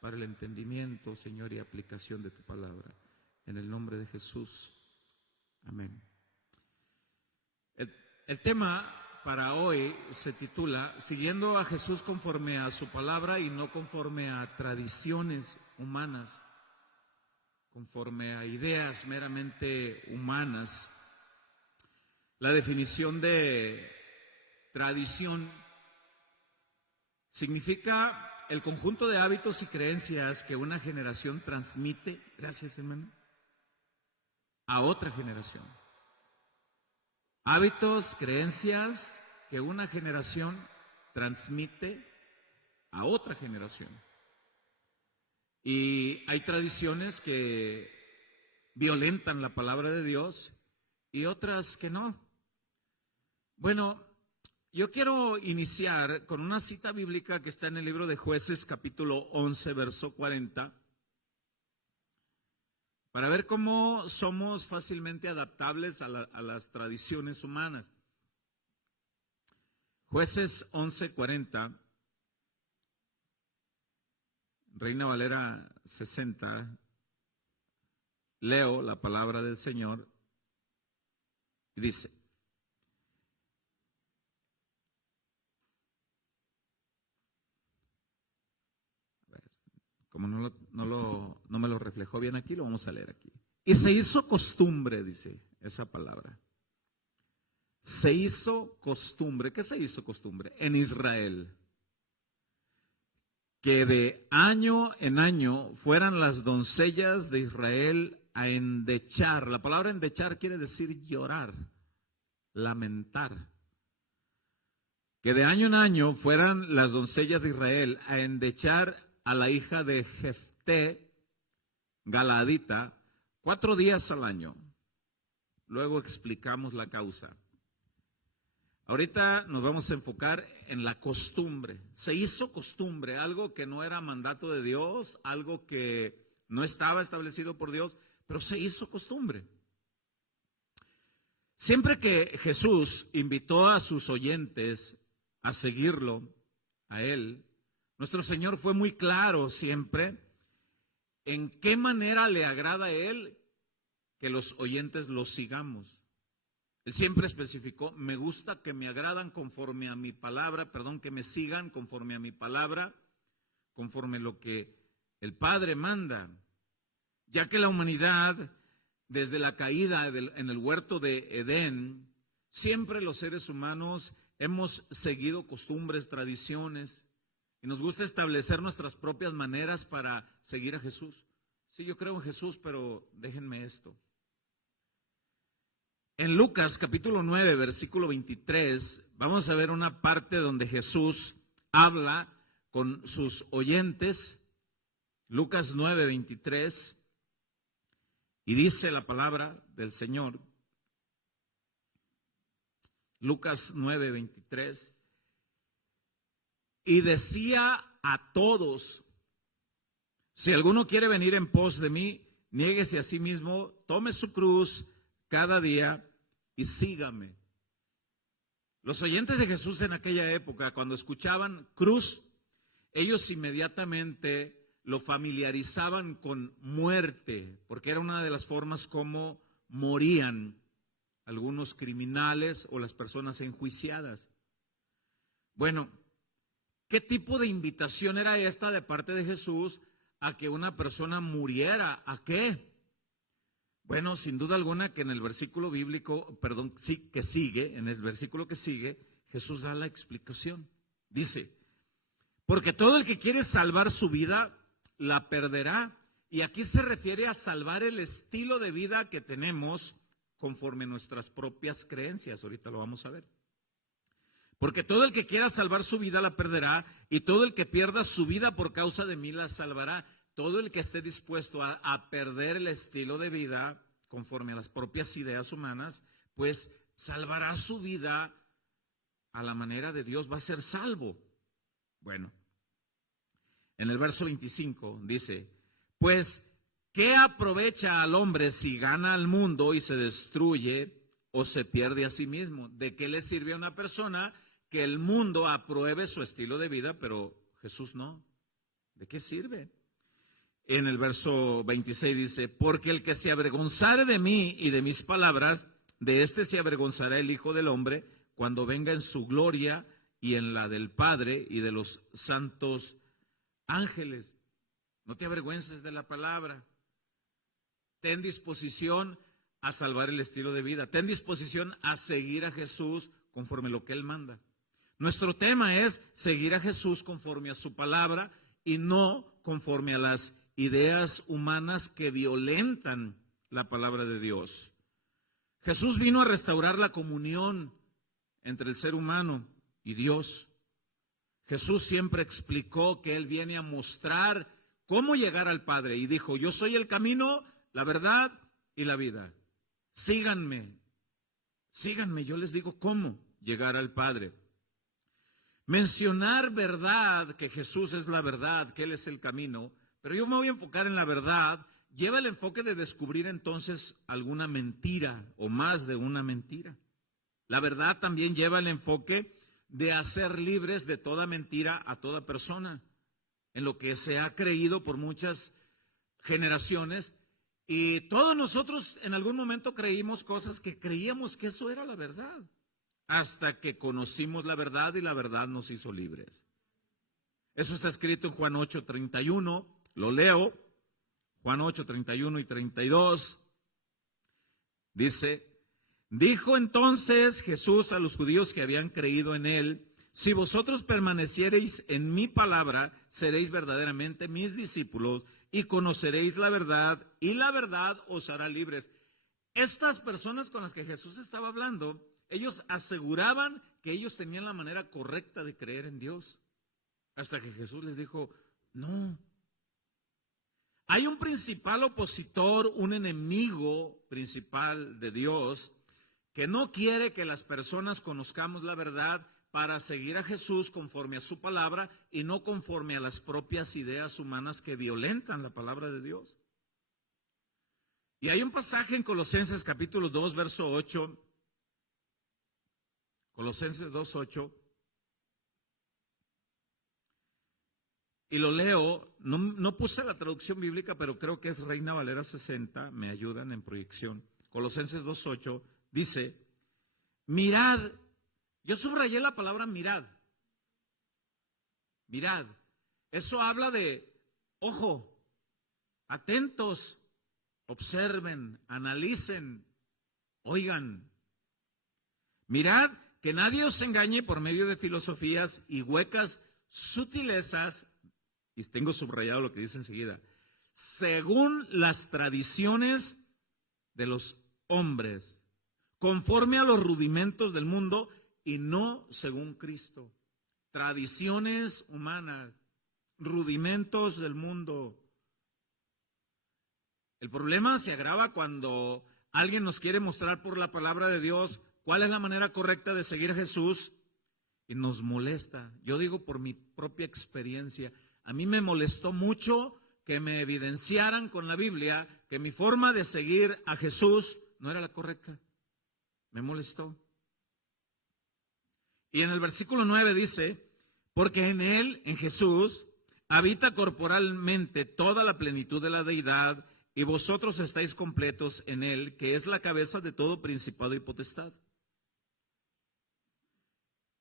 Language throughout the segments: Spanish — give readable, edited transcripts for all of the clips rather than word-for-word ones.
para el entendimiento, Señor, y aplicación de tu palabra. En el nombre de Jesús. Amén. El tema para hoy se titula Siguiendo a Jesús conforme a su palabra y no conforme a tradiciones humanas, conforme a ideas meramente humanas. La definición de tradición significa el conjunto de hábitos y creencias que una generación transmite, gracias hermano, a otra generación. Hábitos, creencias que una generación transmite a otra generación. Y hay tradiciones que violentan la palabra de Dios y otras que no. Bueno, yo quiero iniciar con una cita bíblica que está en el libro de Jueces, capítulo 11, verso 40, para ver cómo somos fácilmente adaptables a las tradiciones humanas. Jueces 11, 40, Reina Valera 60, leo la palabra del Señor y dice: como no me lo reflejó bien aquí, lo vamos a leer aquí. Y se hizo costumbre, dice esa palabra. Se hizo costumbre. ¿Qué se hizo costumbre? En Israel. Que de año en año fueran las doncellas de Israel a endechar. La palabra endechar quiere decir llorar, lamentar. Que de año en año fueran las doncellas de Israel a endechar a la hija de Jefté, Galaadita, 4 días al año. Luego explicamos la causa. Ahorita nos vamos a enfocar en la costumbre. Se hizo costumbre, algo que no era mandato de Dios, algo que no estaba establecido por Dios, pero se hizo costumbre. Siempre que Jesús invitó a sus oyentes a seguirlo, a Él, nuestro Señor fue muy claro siempre en qué manera le agrada a Él que los oyentes lo sigamos. Él siempre especificó: me gusta que me agradan conforme a mi palabra, que me sigan conforme a mi palabra, conforme a lo que el Padre manda. Ya que la humanidad, desde la caída en el huerto de Edén, siempre los seres humanos hemos seguido costumbres, tradiciones, y nos gusta establecer nuestras propias maneras para seguir a Jesús. Sí, yo creo en Jesús, pero déjenme esto. En Lucas capítulo 9, versículo 23, vamos a ver una parte donde Jesús habla con sus oyentes. Lucas 9, 23, y dice la palabra del Señor. Lucas 9, 23. Y decía a todos: si alguno quiere venir en pos de mí, niéguese a sí mismo, tome su cruz cada día y sígame. Los oyentes de Jesús en aquella época, cuando escuchaban cruz, ellos inmediatamente lo familiarizaban con muerte, porque era una de las formas como morían algunos criminales o las personas enjuiciadas. Bueno, ¿qué tipo de invitación era esta de parte de Jesús a que una persona muriera? ¿A qué? Bueno, sin duda alguna que en el versículo bíblico, en el versículo que sigue, Jesús da la explicación. Dice: porque todo el que quiere salvar su vida, la perderá. Y aquí se refiere a salvar el estilo de vida que tenemos conforme a nuestras propias creencias. Ahorita lo vamos a ver. Porque todo el que quiera salvar su vida la perderá, y todo el que pierda su vida por causa de mí la salvará. Todo el que esté dispuesto a perder el estilo de vida conforme a las propias ideas humanas, pues salvará su vida a la manera de Dios, va a ser salvo. Bueno, en el verso 25 dice: pues, ¿qué aprovecha al hombre si gana al mundo y se destruye o se pierde a sí mismo? ¿De qué le sirve a una persona que el mundo apruebe su estilo de vida, pero Jesús no? ¿De qué sirve? En el verso 26 dice, porque el que se avergonzare de mí y de mis palabras, de éste se avergonzará el Hijo del Hombre cuando venga en su gloria y en la del Padre y de los santos ángeles. No te avergüences de la palabra. Ten disposición a salvar el estilo de vida. Ten disposición a seguir a Jesús conforme a lo que Él manda. Nuestro tema es seguir a Jesús conforme a su palabra y no conforme a las ideas humanas que violentan la palabra de Dios. Jesús vino a restaurar la comunión entre el ser humano y Dios. Jesús siempre explicó que Él viene a mostrar cómo llegar al Padre y dijo, yo soy el camino, la verdad y la vida. Síganme, yo les digo cómo llegar al Padre. Mencionar verdad, que Jesús es la verdad, que Él es el camino, pero yo me voy a enfocar en la verdad, lleva el enfoque de descubrir entonces alguna mentira o más de una mentira. La verdad también lleva el enfoque de hacer libres de toda mentira a toda persona, en lo que se ha creído por muchas generaciones. Y todos nosotros en algún momento creímos cosas que creíamos que eso era la verdad, hasta que conocimos la verdad y la verdad nos hizo libres. Eso está escrito en Juan 8:31, lo leo, Juan 8:31 y 32, dice, dijo entonces Jesús a los judíos que habían creído en Él, si vosotros permaneciereis en mi palabra, seréis verdaderamente mis discípulos y conoceréis la verdad y la verdad os hará libres. Estas personas con las que Jesús estaba hablando, ellos aseguraban que ellos tenían la manera correcta de creer en Dios. Hasta que Jesús les dijo, no. Hay un principal opositor, un enemigo principal de Dios, que no quiere que las personas conozcamos la verdad para seguir a Jesús conforme a su palabra y no conforme a las propias ideas humanas que violentan la palabra de Dios. Y hay un pasaje en Colosenses capítulo 2, verso 8, Colosenses 2:8, y lo leo, no puse la traducción bíblica, pero creo que es Reina Valera 60, me ayudan en proyección. Colosenses 2:8 dice, mirad, yo subrayé la palabra mirad, mirad, eso habla de ojo, atentos, observen, analicen, oigan, mirad que nadie os engañe por medio de filosofías y huecas sutilezas, y tengo subrayado lo que dice enseguida, según las tradiciones de los hombres, conforme a los rudimentos del mundo y no según Cristo. Tradiciones humanas, rudimentos del mundo. El problema se agrava cuando alguien nos quiere mostrar por la palabra de Dios cuál es la manera correcta de seguir a Jesús y nos molesta. Yo digo por mi propia experiencia, a mí me molestó mucho que me evidenciaran con la Biblia que mi forma de seguir a Jesús no era la correcta. Me molestó. Y en el versículo 9 dice, porque en Él, en Jesús, habita corporalmente toda la plenitud de la deidad, y vosotros estáis completos en Él, que es la cabeza de todo principado y potestad.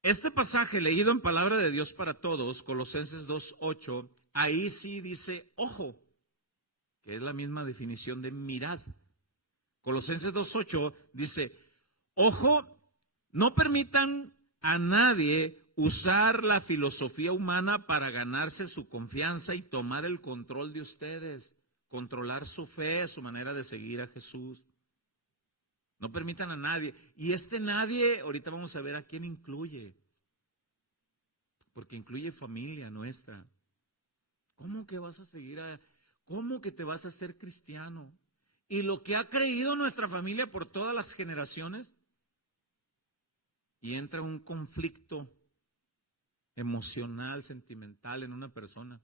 Este pasaje leído en palabra de Dios para todos, Colosenses 2:8, ahí sí dice ojo, que es la misma definición de mirad. Colosenses 2:8 dice, ojo, no permitan a nadie usar la filosofía humana para ganarse su confianza y tomar el control de ustedes, controlar su fe, su manera de seguir a Jesús. No permitan a nadie. Y este nadie, ahorita vamos a ver a quién incluye. Porque incluye familia nuestra. ¿Cómo que vas a seguir cómo que te vas a hacer cristiano? Y lo que ha creído nuestra familia por todas las generaciones. Y entra un conflicto emocional, sentimental en una persona.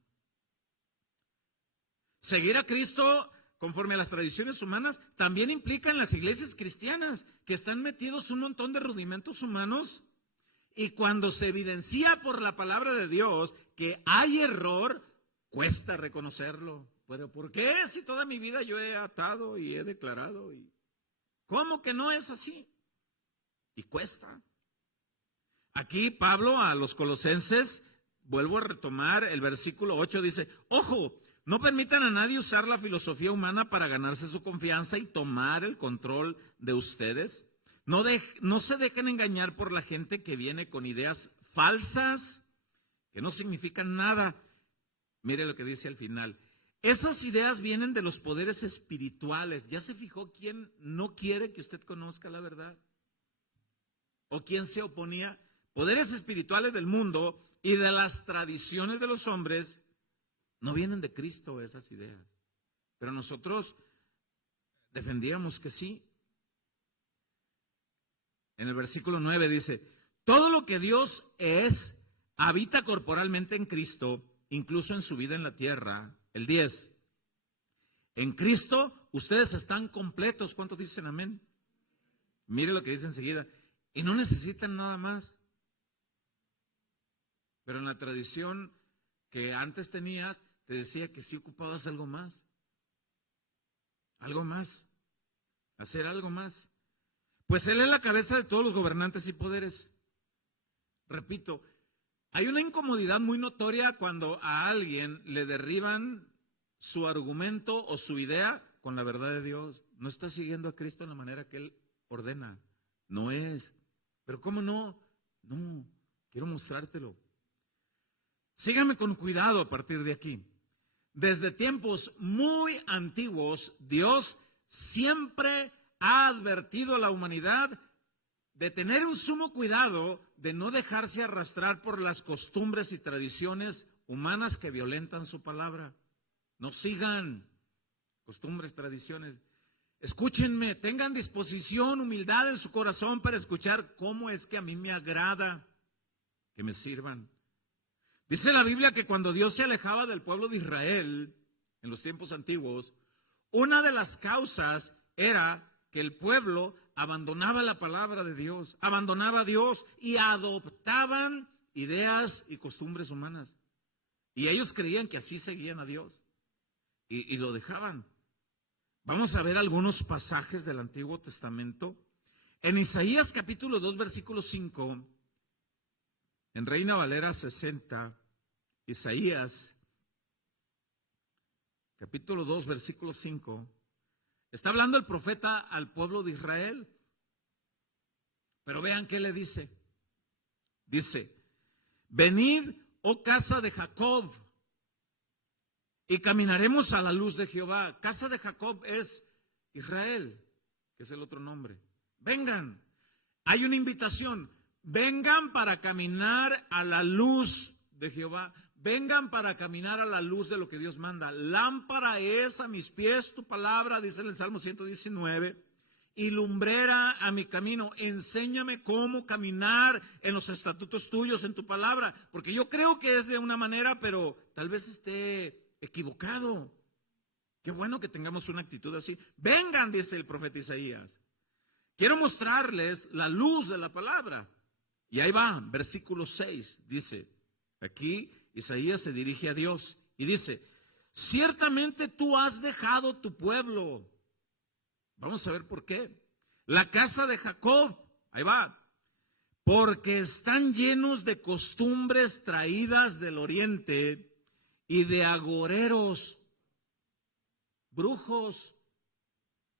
Seguir a Cristo conforme a las tradiciones humanas también implica en las iglesias cristianas que están metidos un montón de rudimentos humanos, y cuando se evidencia por la palabra de Dios que hay error, cuesta reconocerlo, pero ¿por qué si toda mi vida yo he atado y he declarado? ¿Cómo que no es así? Y cuesta. Aquí Pablo a los colosenses, vuelvo a retomar el versículo 8, dice, ojo, no permitan a nadie usar la filosofía humana para ganarse su confianza y tomar el control de ustedes. No se dejen engañar por la gente que viene con ideas falsas que no significan nada. Mire lo que dice al final. Esas ideas vienen de los poderes espirituales. ¿Ya se fijó quién no quiere que usted conozca la verdad? ¿O quién se oponía? Poderes espirituales del mundo y de las tradiciones de los hombres. No vienen de Cristo esas ideas. Pero nosotros defendíamos que sí. En el versículo 9 dice, todo lo que Dios es, habita corporalmente en Cristo, incluso en su vida en la tierra. El 10. En Cristo ustedes están completos. ¿Cuántos dicen amén? Mire lo que dice enseguida. Y no necesitan nada más. Pero en la tradición que antes tenías, te decía que sí ocupabas algo más. Algo más. Hacer algo más. Pues Él es la cabeza de todos los gobernantes y poderes. Repito, hay una incomodidad muy notoria cuando a alguien le derriban su argumento o su idea con la verdad de Dios. No está siguiendo a Cristo en la manera que Él ordena. No es. Pero ¿cómo no? No, quiero mostrártelo. Sígame con cuidado a partir de aquí. Desde tiempos muy antiguos, Dios siempre ha advertido a la humanidad de tener un sumo cuidado de no dejarse arrastrar por las costumbres y tradiciones humanas que violentan su palabra. No sigan costumbres, tradiciones. Escúchenme, tengan disposición, humildad en su corazón para escuchar cómo es que a mí me agrada que me sirvan. Dice la Biblia que cuando Dios se alejaba del pueblo de Israel en los tiempos antiguos, una de las causas era que el pueblo abandonaba la palabra de Dios, abandonaba a Dios y adoptaban ideas y costumbres humanas. Y ellos creían que así seguían a Dios y lo dejaban. Vamos a ver algunos pasajes del Antiguo Testamento. En Isaías capítulo 2, versículo 5, en Reina Valera 60, Isaías capítulo 2, versículo 5, está hablando el profeta al pueblo de Israel. Pero vean qué le dice. Dice, venid, oh casa de Jacob, y caminaremos a la luz de Jehová. Casa de Jacob es Israel, que es el otro nombre. Vengan, hay una invitación. Vengan para caminar a la luz de Jehová. Vengan para caminar a la luz de lo que Dios manda. Lámpara es a mis pies tu palabra, dice en el Salmo 119, y lumbrera a mi camino. Enséñame cómo caminar en los estatutos tuyos, en tu palabra, porque yo creo que es de una manera, pero tal vez esté equivocado. Qué bueno que tengamos una actitud así. Vengan, dice el profeta Isaías. Quiero mostrarles la luz de la palabra. Y ahí va, versículo 6, dice, aquí Isaías se dirige a Dios y dice, ciertamente tú has dejado tu pueblo. Vamos a ver por qué. La casa de Jacob, ahí va, porque están llenos de costumbres traídas del oriente y de agoreros, brujos,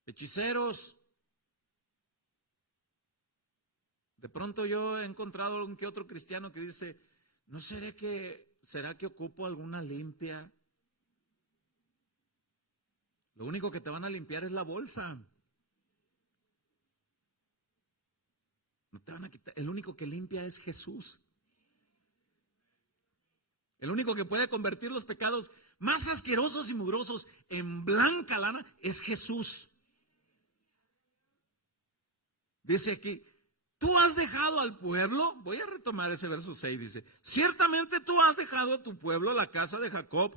hechiceros. De pronto yo he encontrado algún que otro cristiano que dice, ¿no será que ocupo alguna limpia? Lo único que te van a limpiar es la bolsa. No te van a quitar. El único que limpia es Jesús. El único que puede convertir los pecados más asquerosos y mugrosos en blanca lana es Jesús. Dice aquí, tú has dejado al pueblo, voy a retomar ese verso 6, dice, ciertamente tú has dejado a tu pueblo, la casa de Jacob,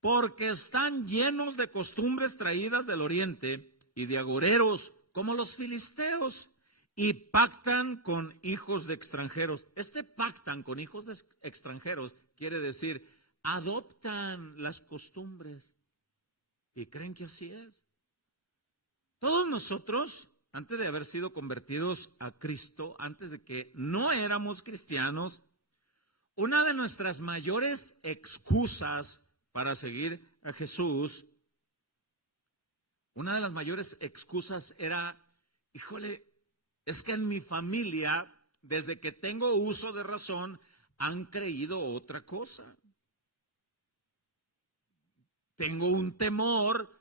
porque están llenos de costumbres traídas del oriente y de agoreros, como los filisteos, y pactan con hijos de extranjeros. Este pactan con hijos de extranjeros quiere decir, adoptan las costumbres. Y creen que así es. Todos nosotros, antes de haber sido convertidos a Cristo, antes de que no éramos cristianos, una de nuestras mayores excusas para seguir a Jesús, una de las mayores excusas era, híjole, es que en mi familia, desde que tengo uso de razón, han creído otra cosa. Tengo un temor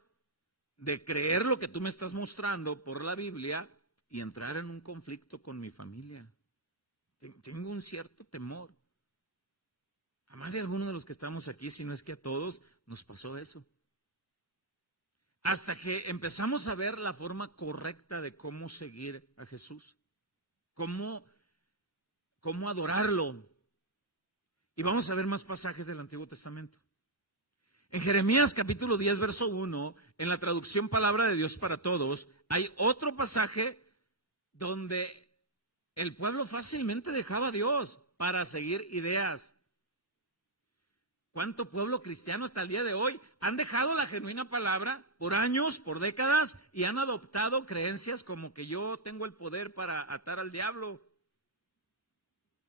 de creer lo que tú me estás mostrando por la Biblia y entrar en un conflicto con mi familia. Tengo un cierto temor. A más de algunos de los que estamos aquí, si no es que a todos, nos pasó eso. Hasta que empezamos a ver la forma correcta de cómo seguir a Jesús, cómo adorarlo. Y vamos a ver más pasajes del Antiguo Testamento. En Jeremías capítulo 10, verso 1, en la traducción Palabra de Dios para Todos, hay otro pasaje donde el pueblo fácilmente dejaba a Dios para seguir ideas. ¿Cuánto pueblo cristiano hasta el día de hoy han dejado la genuina palabra por años, por décadas, y han adoptado creencias como que yo tengo el poder para atar al diablo?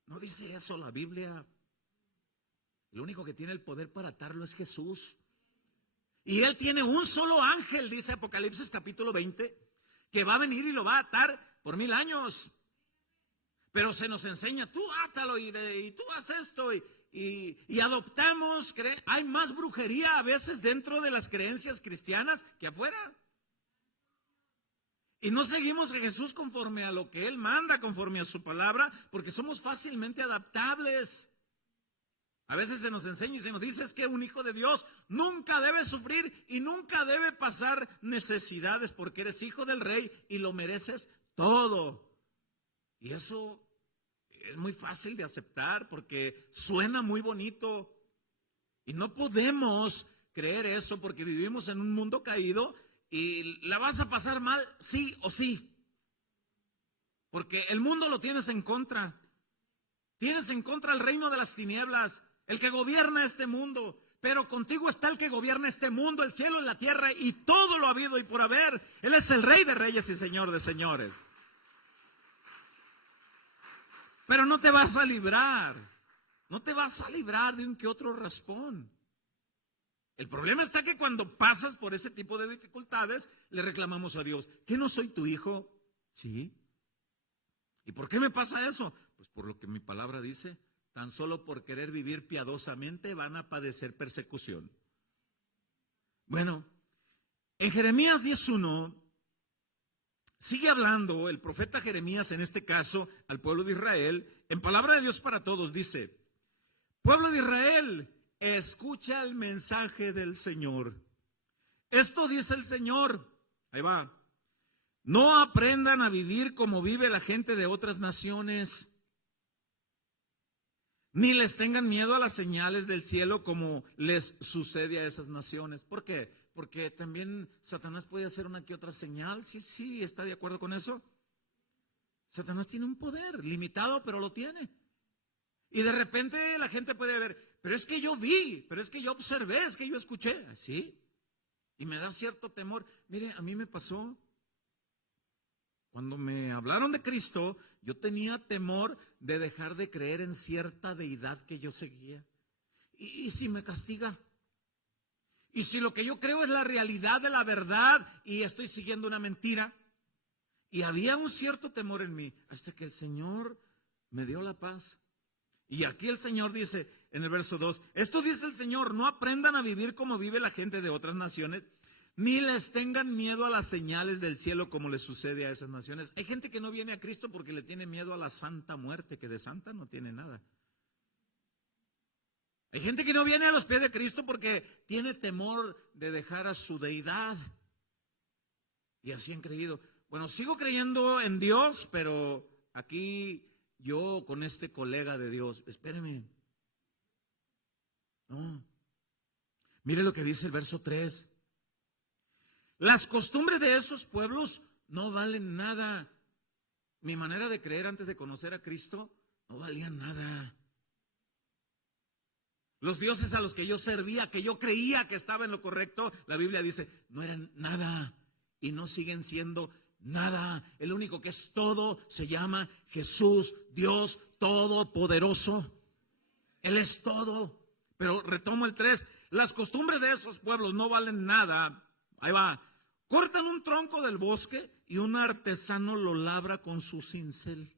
No dice eso la Biblia. El único que tiene el poder para atarlo es Jesús. Y Él tiene un solo ángel, dice Apocalipsis capítulo 20, que va a venir y lo va a atar por 1000 años. Pero se nos enseña, tú átalo y tú haz esto y adoptamos. Hay más brujería a veces dentro de las creencias cristianas que afuera. Y no seguimos a Jesús conforme a lo que Él manda, conforme a su palabra, porque somos fácilmente adaptables. A veces se nos enseña y se nos dice es que un hijo de Dios nunca debe sufrir y nunca debe pasar necesidades porque eres hijo del rey y lo mereces todo. Y eso es muy fácil de aceptar porque suena muy bonito. Y no podemos creer eso porque vivimos en un mundo caído y la vas a pasar mal sí o sí. Porque el mundo lo tienes en contra. Tienes en contra el reino de las tinieblas, el que gobierna este mundo. Pero contigo está el que gobierna este mundo, el cielo y la tierra y todo lo habido y por haber. Él es el Rey de reyes y Señor de señores. Pero no te vas a librar. No te vas a librar de un que otro raspón. El problema está que cuando pasas por ese tipo de dificultades, le reclamamos a Dios, ¿que no soy tu hijo? Sí. ¿Y por qué me pasa eso? Pues por lo que mi palabra dice, tan solo por querer vivir piadosamente van a padecer persecución. Bueno, en Jeremías 10:1 sigue hablando el profeta Jeremías, en este caso, al pueblo de Israel, en Palabra de Dios para Todos, dice, pueblo de Israel, escucha el mensaje del Señor. Esto dice el Señor, ahí va, no aprendan a vivir como vive la gente de otras naciones, ni les tengan miedo a las señales del cielo como les sucede a esas naciones. ¿Por qué? Porque también Satanás puede hacer una que otra señal. Sí, ¿está de acuerdo con eso? Satanás tiene un poder limitado, pero lo tiene. Y de repente la gente puede ver, pero es que yo vi, pero es que yo observé, es que yo escuché. ¿Sí? Y me da cierto temor. Mire, a mí me pasó. Cuando me hablaron de Cristo, yo tenía temor de dejar de creer en cierta deidad que yo seguía. ¿Y si me castiga? ¿Y si lo que yo creo es la realidad de la verdad y estoy siguiendo una mentira? Y había un cierto temor en mí, hasta que el Señor me dio la paz. Y aquí el Señor dice en el verso 2, esto dice el Señor, no aprendan a vivir como vive la gente de otras naciones, ni les tengan miedo a las señales del cielo como les sucede a esas naciones. Hay gente que no viene a Cristo porque le tiene miedo a la santa muerte, que de santa no tiene nada. Hay gente que no viene a los pies de Cristo porque tiene temor de dejar a su deidad. Y así han creído. Bueno, sigo creyendo en Dios, pero aquí yo con este colega de Dios, espéreme. No. Mire lo que dice el verso 3. Las costumbres de esos pueblos no valen nada. Mi manera de creer antes de conocer a Cristo no valía nada. Los dioses a los que yo servía, que yo creía que estaba en lo correcto, la Biblia dice, no eran nada y no siguen siendo nada. El único que es todo se llama Jesús, Dios Todopoderoso. Él es todo. Pero retomo el 3. Las costumbres de esos pueblos no valen nada. Ahí va. Cortan un tronco del bosque y un artesano lo labra con su cincel.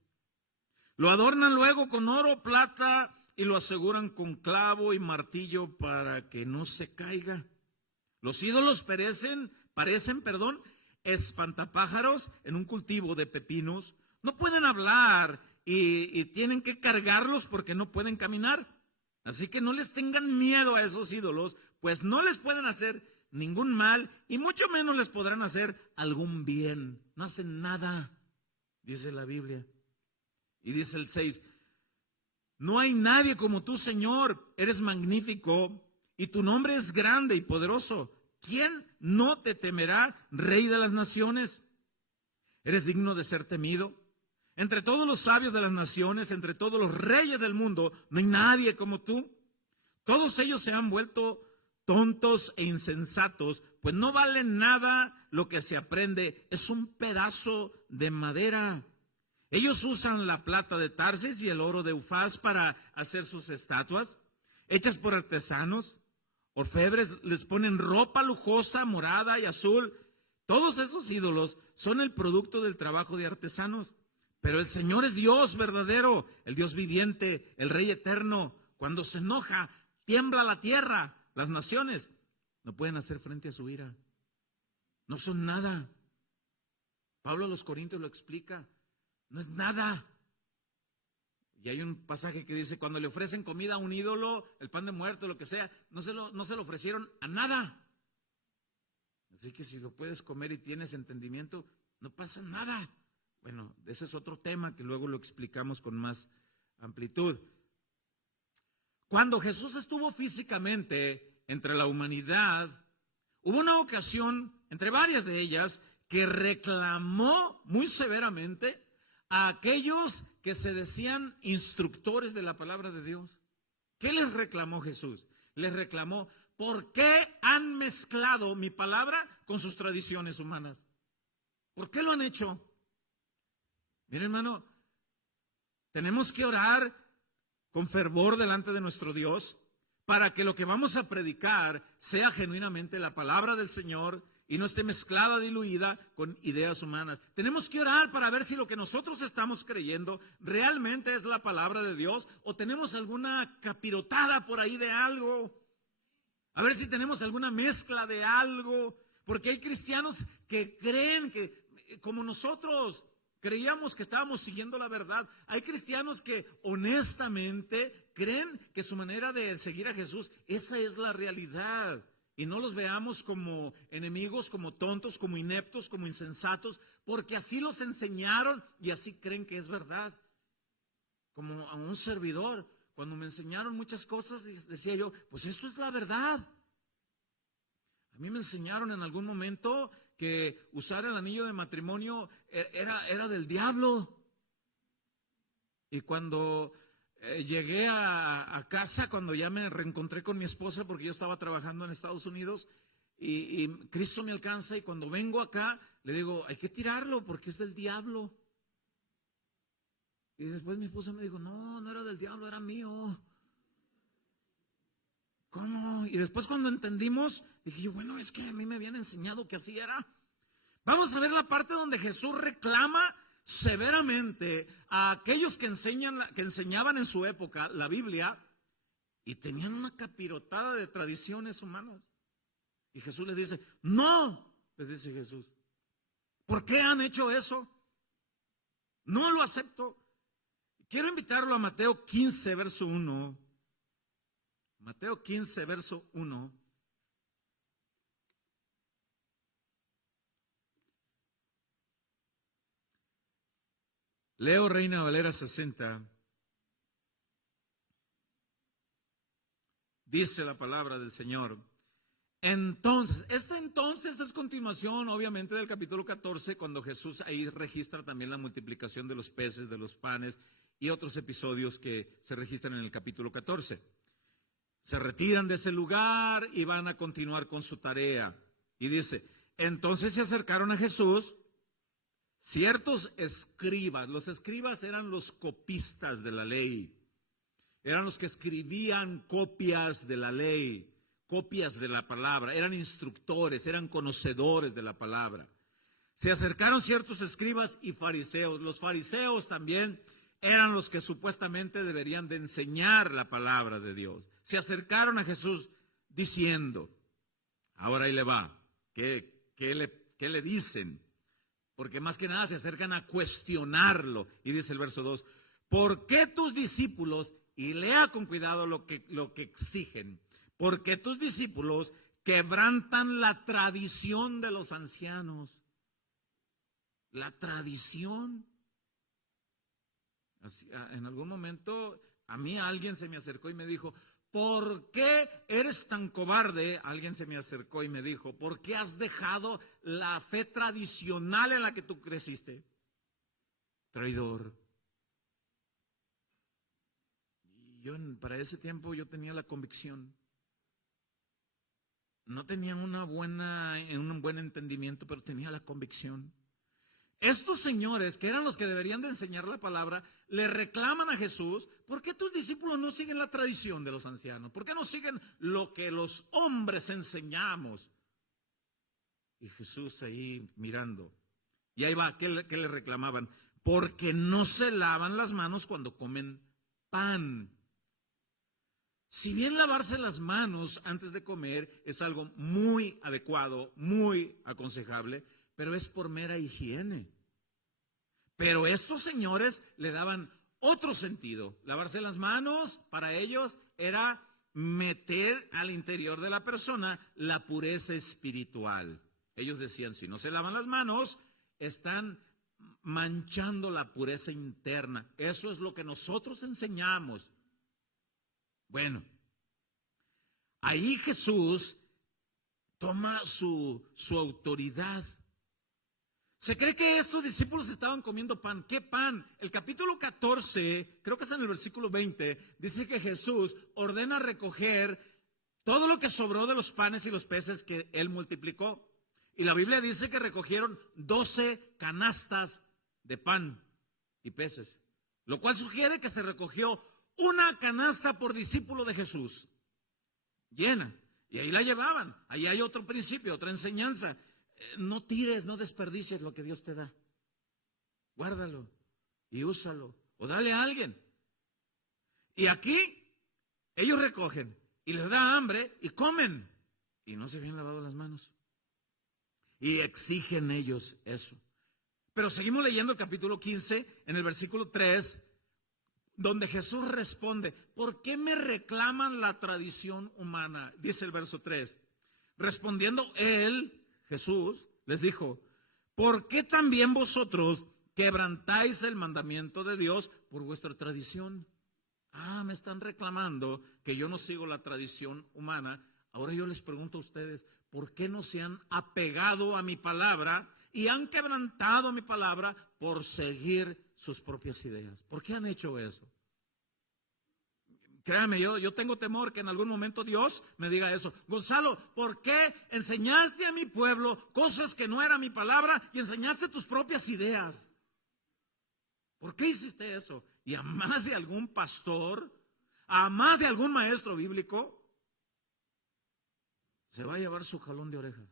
Lo adornan luego con oro, plata y lo aseguran con clavo y martillo para que no se caiga. Los ídolos parecen, espantapájaros en un cultivo de pepinos. No pueden hablar y tienen que cargarlos porque no pueden caminar. Así que no les tengan miedo a esos ídolos, pues no les pueden hacer ningún mal y mucho menos les podrán hacer algún bien. No hacen nada, dice la Biblia. Y dice el 6, no hay nadie como tú, Señor, eres magnífico y tu nombre es grande y poderoso. ¿Quién no te temerá, Rey de las naciones? Eres digno de ser temido. Entre todos los sabios de las naciones, entre todos los reyes del mundo, no hay nadie como tú. Todos ellos se han vuelto tontos e insensatos, pues no vale nada lo que se aprende, es un pedazo de madera. Ellos usan la plata de Tarsis y el oro de Ufaz para hacer sus estatuas, hechas por artesanos. Orfebres les ponen ropa lujosa, morada y azul. Todos esos ídolos son el producto del trabajo de artesanos. Pero el Señor es Dios verdadero, el Dios viviente, el Rey eterno. Cuando se enoja, tiembla la tierra. Las naciones no pueden hacer frente a su ira. No son nada. Pablo a los Corintios lo explica. No es nada. Y hay un pasaje que dice, cuando le ofrecen comida a un ídolo, el pan de muerto, lo que sea, no se lo ofrecieron a nada. Así que si lo puedes comer y tienes entendimiento, no pasa nada. Bueno, ese es otro tema que luego lo explicamos con más amplitud. Cuando Jesús estuvo físicamente entre la humanidad, hubo una ocasión, entre varias de ellas, que reclamó muy severamente a aquellos que se decían instructores de la palabra de Dios. ¿Qué les reclamó Jesús? Les reclamó, ¿por qué han mezclado mi palabra con sus tradiciones humanas? ¿Por qué lo han hecho? Mira, hermano, tenemos que orar con fervor delante de nuestro Dios para que lo que vamos a predicar sea genuinamente la palabra del Señor y no esté mezclada, diluida con ideas humanas. Tenemos que orar para ver si lo que nosotros estamos creyendo realmente es la palabra de Dios o tenemos alguna capirotada por ahí de algo. A ver si tenemos alguna mezcla de algo, porque hay cristianos que creen que, como nosotros, creíamos que estábamos siguiendo la verdad. Hay cristianos que honestamente creen que su manera de seguir a Jesús, esa es la realidad. Y no los veamos como enemigos, como tontos, como ineptos, como insensatos, porque así los enseñaron y así creen que es verdad. Como a un servidor, cuando me enseñaron muchas cosas, decía yo, pues esto es la verdad. A mí me enseñaron en algún momento que usar el anillo de matrimonio era del diablo. Y cuando llegué a casa, cuando ya me reencontré con mi esposa, porque yo estaba trabajando en Estados Unidos, y Cristo me alcanza, y cuando vengo acá, le digo, hay que tirarlo porque es del diablo. Y después mi esposa me dijo, no era del diablo, era mío. ¿Cómo? Y después cuando entendimos, dije yo, bueno, es que a mí me habían enseñado que así era. Vamos a ver la parte donde Jesús reclama severamente a aquellos que enseñaban en su época la Biblia y tenían una capirotada de tradiciones humanas. Y Jesús les dice, no, les dice Jesús, ¿por qué han hecho eso? No lo acepto. Quiero invitarlo a Mateo 15, verso 1. Mateo 15, verso 1. Leo Reina Valera 60. Dice la palabra del Señor. Entonces es continuación obviamente del capítulo 14, cuando Jesús ahí registra también la multiplicación de los peces, de los panes y otros episodios que se registran en el capítulo 14. Se retiran de ese lugar y van a continuar con su tarea. Y dice, entonces se acercaron a Jesús ciertos escribas. Los escribas eran los copistas de la ley. Eran los que escribían copias de la ley, copias de la palabra. Eran instructores, eran conocedores de la palabra. Se acercaron ciertos escribas y fariseos. Los fariseos también eran los que supuestamente deberían de enseñar la palabra de Dios. Se acercaron a Jesús diciendo, ahora ahí le va, ¿qué le dicen? Porque más que nada se acercan a cuestionarlo. Y dice el verso 2, ¿por qué tus discípulos, y lea con cuidado lo que exigen, por qué tus discípulos quebrantan la tradición de los ancianos? La tradición. Así, en algún momento a mí alguien se me acercó y me dijo, ¿por qué eres tan cobarde? Alguien se me acercó y me dijo, ¿por qué has dejado la fe tradicional en la que tú creciste? Traidor. Y para ese tiempo yo tenía la convicción. No tenía un buen entendimiento, pero tenía la convicción. Estos señores, que eran los que deberían de enseñar la palabra, le reclaman a Jesús, ¿por qué tus discípulos no siguen la tradición de los ancianos? ¿Por qué no siguen lo que los hombres enseñamos? Y Jesús ahí mirando. Y ahí va, ¿qué le reclamaban? Porque no se lavan las manos cuando comen pan. Si bien lavarse las manos antes de comer es algo muy adecuado, muy aconsejable, pero es por mera higiene. Pero estos señores le daban otro sentido. Lavarse las manos para ellos era meter al interior de la persona la pureza espiritual. Ellos decían, si no se lavan las manos, están manchando la pureza interna. Eso es lo que nosotros enseñamos. Bueno, ahí Jesús toma su autoridad. Se cree que estos discípulos estaban comiendo pan. ¿Qué pan? El capítulo 14, creo que es en el versículo 20, dice que Jesús ordena recoger todo lo que sobró de los panes y los peces que él multiplicó. Y la Biblia dice que recogieron 12 canastas de pan y peces, lo cual sugiere que se recogió una canasta por discípulo de Jesús, llena. Y ahí la llevaban. Ahí hay otro principio, otra enseñanza. No tires, no desperdicies lo que Dios te da. Guárdalo y úsalo o dale a alguien. Y aquí ellos recogen y les da hambre y comen y no se habían lavado las manos. Y exigen ellos eso. Pero seguimos leyendo el capítulo 15 en el versículo 3, donde Jesús responde, ¿por qué me reclaman la tradición humana? Dice el verso 3. Respondiendo él, Jesús, les dijo, ¿por qué también vosotros quebrantáis el mandamiento de Dios por vuestra tradición? Me están reclamando que yo no sigo la tradición humana. Ahora yo les pregunto a ustedes, ¿por qué no se han apegado a mi palabra y han quebrantado mi palabra por seguir sus propias ideas? ¿Por qué han hecho eso? Créame, yo tengo temor que en algún momento Dios me diga eso. Gonzalo, ¿por qué enseñaste a mi pueblo cosas que no era mi palabra y enseñaste tus propias ideas? ¿Por qué hiciste eso? Y a más de algún pastor, a más de algún maestro bíblico, se va a llevar su jalón de orejas.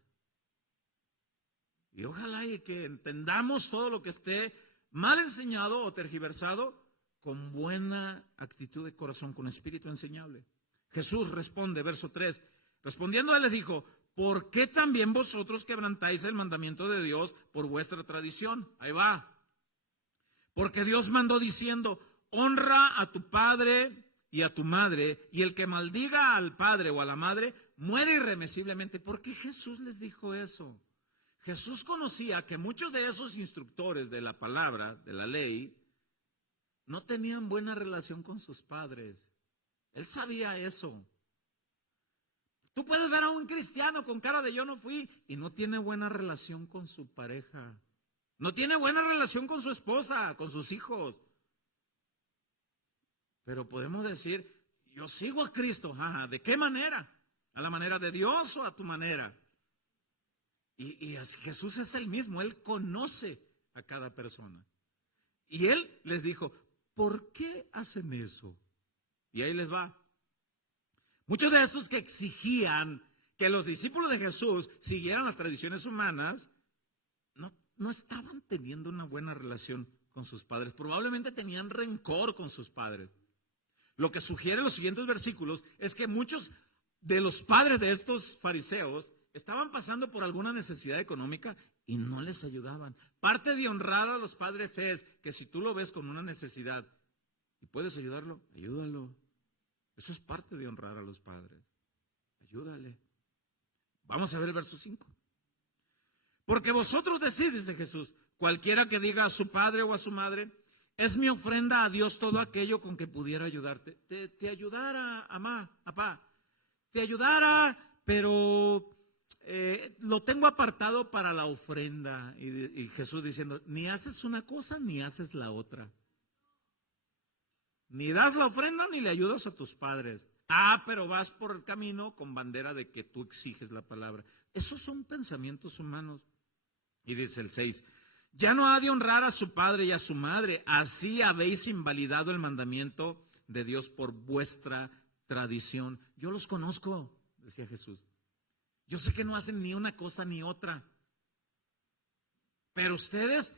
Y ojalá y que entendamos todo lo que esté mal enseñado o tergiversado con buena actitud de corazón, con espíritu enseñable. Jesús responde, verso 3, respondiendo él les dijo, ¿por qué también vosotros quebrantáis el mandamiento de Dios por vuestra tradición? Ahí va. Porque Dios mandó diciendo, honra a tu padre y a tu madre, y el que maldiga al padre o a la madre, muere irremisiblemente. ¿Por qué Jesús les dijo eso? Jesús conocía que muchos de esos instructores de la palabra, de la ley, no tenían buena relación con sus padres. Él sabía eso. Tú puedes ver a un cristiano con cara de yo no fui y no tiene buena relación con su pareja. No tiene buena relación con su esposa, con sus hijos. Pero podemos decir, Yo sigo a Cristo. Ajá, ¿de qué manera? ¿A la manera de Dios o a tu manera? Y Jesús es el mismo, Él conoce a cada persona. Y Él les dijo, ¿por qué hacen eso? Y ahí les va. Muchos de estos que exigían que los discípulos de Jesús siguieran las tradiciones humanas, no estaban teniendo una buena relación con sus padres. Probablemente tenían rencor con sus padres. Lo que sugiere los siguientes versículos es que muchos de los padres de estos fariseos estaban pasando por alguna necesidad económica y no les ayudaban. Parte de honrar a los padres es que si tú lo ves con una necesidad y puedes ayudarlo, ayúdalo. Eso es parte de honrar a los padres. Ayúdale. Vamos a ver el verso 5. Porque vosotros decís, dice Jesús, cualquiera que diga a su padre o a su madre, es mi ofrenda a Dios todo aquello con que pudiera ayudarte. Te ayudara, papá, te ayudara, pero lo tengo apartado para la ofrenda. Y Jesús diciendo, ni haces una cosa ni haces la otra. Ni das la ofrenda ni le ayudas a tus padres. Pero vas por el camino con bandera de que tú exiges la palabra. Esos son pensamientos humanos. Y dice el 6, ya no ha de honrar a su padre y a su madre. Así habéis invalidado el mandamiento de Dios por vuestra tradición. Yo los conozco, decía Jesús. Yo sé que no hacen ni una cosa ni otra. Pero ustedes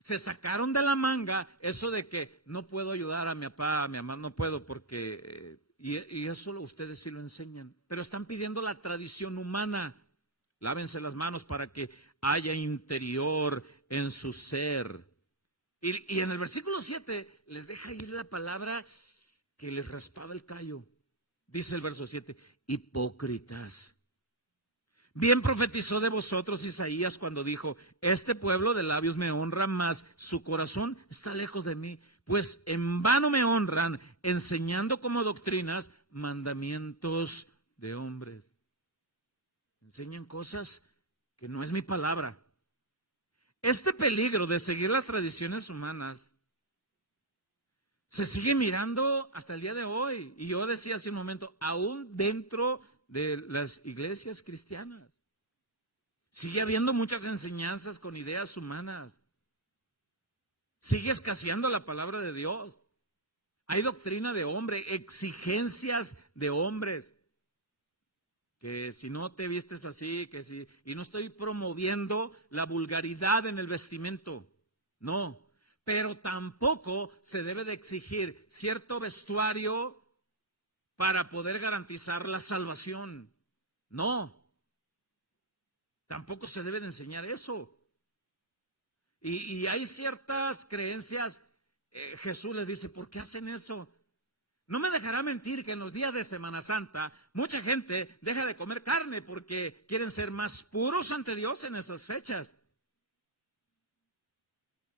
se sacaron de la manga eso de que no puedo ayudar a mi papá, a mi mamá, no puedo porque... y eso ustedes sí lo enseñan. Pero están pidiendo la tradición humana. Lávense las manos para que haya interior en su ser. Y en el versículo 7 les deja ir la palabra que les raspaba el callo. Dice el verso 7, hipócritas. Bien profetizó de vosotros Isaías cuando dijo, este pueblo de labios me honra, mas su corazón está lejos de mí. Pues en vano me honran, enseñando como doctrinas mandamientos de hombres. Enseñan cosas que no es mi palabra. Este peligro de seguir las tradiciones humanas se sigue mirando hasta el día de hoy. Y yo decía hace un momento, aún dentro de las iglesias cristianas, sigue habiendo muchas enseñanzas con ideas humanas. Sigue escaseando la palabra de Dios. Hay doctrina de hombre, exigencias de hombres. Que si no te vistes así, que si, y no estoy promoviendo la vulgaridad en el vestimento, no, pero tampoco se debe de exigir cierto vestuario para poder garantizar la salvación, no, tampoco se debe de enseñar eso. Y hay ciertas creencias, Jesús les dice, ¿por qué hacen eso? No me dejará mentir que en los días de Semana Santa mucha gente deja de comer carne porque quieren ser más puros ante Dios en esas fechas.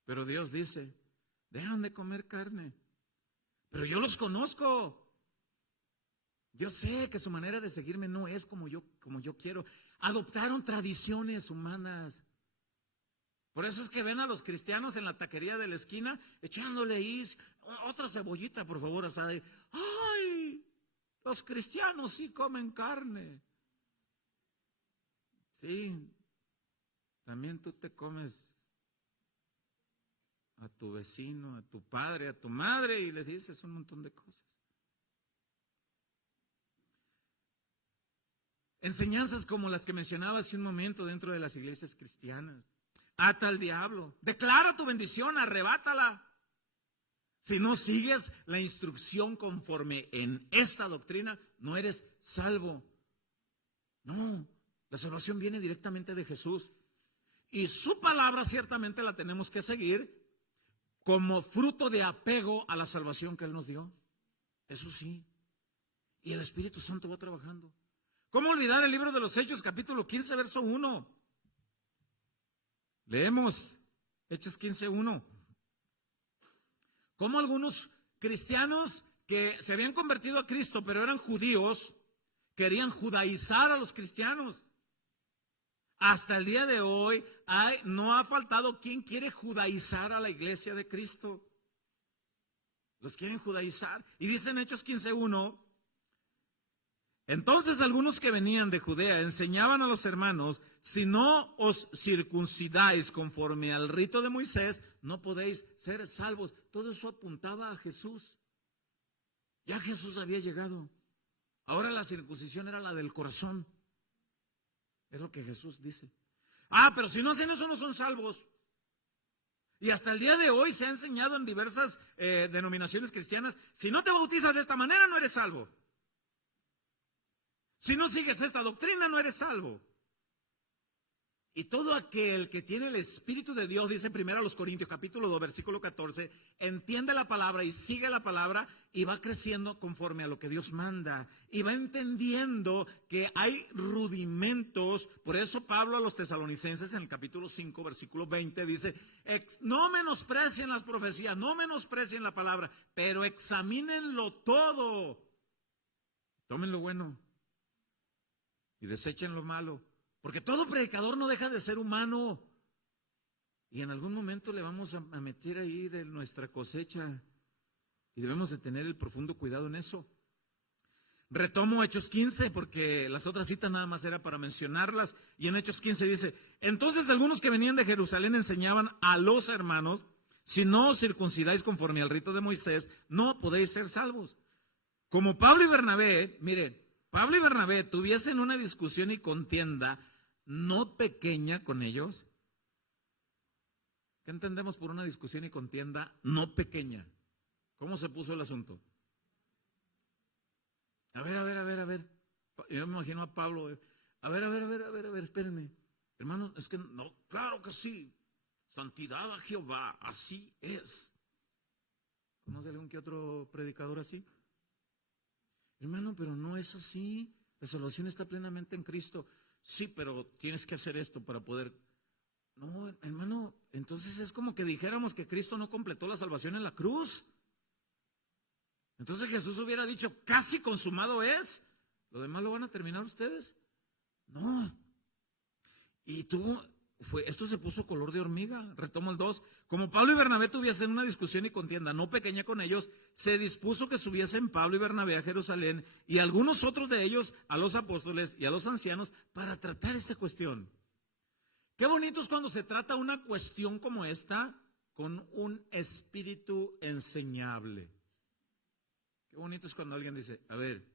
Pero Dios dice, dejan de comer carne. Pero yo los conozco. Yo sé que su manera de seguirme no es como yo quiero. Adoptaron tradiciones humanas. Por eso es que ven a los cristianos en la taquería de la esquina echándole otra cebollita, por favor, asada. ¡Ay! Los cristianos sí comen carne. Sí, también tú te comes a tu vecino, a tu padre, a tu madre y le dices un montón de cosas. Enseñanzas como las que mencionaba hace un momento dentro de las iglesias cristianas. Ata al diablo, declara tu bendición, arrebátala. Si no sigues la instrucción conforme en esta doctrina, no eres salvo. No, la salvación viene directamente de Jesús. Y su palabra ciertamente la tenemos que seguir como fruto de apego a la salvación que Él nos dio. Eso sí. Y el Espíritu Santo va trabajando. ¿Cómo olvidar el libro de los Hechos, capítulo 15, verso 1? Leemos Hechos 15:1. Cómo algunos cristianos que se habían convertido a Cristo, pero eran judíos, querían judaizar a los cristianos. Hasta el día de hoy no ha faltado quien quiere judaizar a la iglesia de Cristo. Los quieren judaizar. Y dice en Hechos 15:1 Entonces algunos que venían de Judea enseñaban a los hermanos: si no os circuncidáis conforme al rito de Moisés, no podéis ser salvos. Todo eso apuntaba a Jesús. Ya Jesús había llegado. Ahora la circuncisión era la del corazón. Es lo que Jesús dice. Pero si no hacen eso no son salvos. Y hasta el día de hoy se ha enseñado en diversas denominaciones cristianas: si no te bautizas de esta manera no eres salvo. Si no sigues esta doctrina no eres salvo. Y todo aquel que tiene el Espíritu de Dios, dice 1 Corintios capítulo 2 versículo 14, entiende la palabra y sigue la palabra y va creciendo conforme a lo que Dios manda. Y va entendiendo que hay rudimentos. Por eso Pablo a los tesalonicenses en el capítulo 5 versículo 20 dice: no menosprecien las profecías, no menosprecien la palabra, pero examínenlo todo. Tomen lo bueno y desechen lo malo. Porque todo predicador no deja de ser humano. Y en algún momento le vamos a meter ahí de nuestra cosecha. Y debemos de tener el profundo cuidado en eso. Retomo Hechos 15, porque las otras citas nada más era para mencionarlas. Y en Hechos 15 dice: entonces algunos que venían de Jerusalén enseñaban a los hermanos: si no os circuncidáis conforme al rito de Moisés, no podéis ser salvos. Como Pablo y Bernabé, mire, Pablo y Bernabé tuviesen una discusión y contienda no pequeña con ellos. ¿Qué entendemos por una discusión y contienda no pequeña? ¿Cómo se puso el asunto? A ver. Yo me imagino a Pablo. A ver, espérenme. Hermano, es que no, claro que sí. Santidad a Jehová, así es. ¿Conoce algún que otro predicador así? Hermano, pero no es así. La salvación está plenamente en Cristo. Sí, pero tienes que hacer esto para poder. No, hermano, entonces es como que dijéramos que Cristo no completó la salvación en la cruz. Entonces Jesús hubiera dicho: casi consumado es. ¿Lo demás lo van a terminar ustedes? No. Y esto se puso color de hormiga. Retomo el 2. Como Pablo y Bernabé tuviesen una discusión y contienda no pequeña con ellos, se dispuso que subiesen Pablo y Bernabé a Jerusalén y algunos otros de ellos a los apóstoles y a los ancianos para tratar esta cuestión. Qué bonito es cuando se trata una cuestión como esta con un espíritu enseñable. Qué bonito es cuando alguien dice: a ver,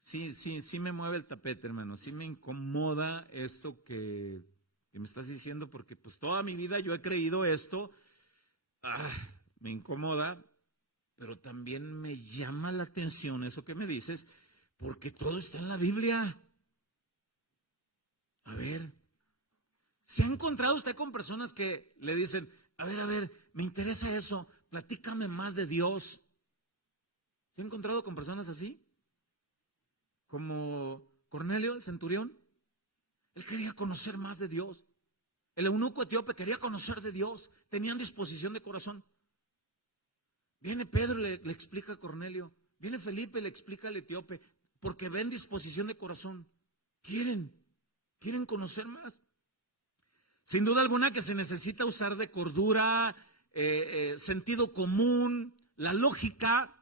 sí me mueve el tapete, hermano, sí me incomoda esto que me estás diciendo, porque pues toda mi vida yo he creído esto. Me incomoda, pero también me llama la atención eso que me dices, porque todo está en la Biblia. A ver, ¿se ha encontrado usted con personas que le dicen: a ver, me interesa eso, platícame más de Dios? ¿Se ha encontrado con personas así? Como Cornelio, el centurión. Él quería conocer más de Dios. El eunuco etíope quería conocer de Dios. Tenían disposición de corazón. Viene Pedro y le explica a Cornelio. Viene Felipe y le explica al etíope. Porque ven disposición de corazón. Quieren conocer más. Sin duda alguna que se necesita usar de cordura, sentido común, la lógica,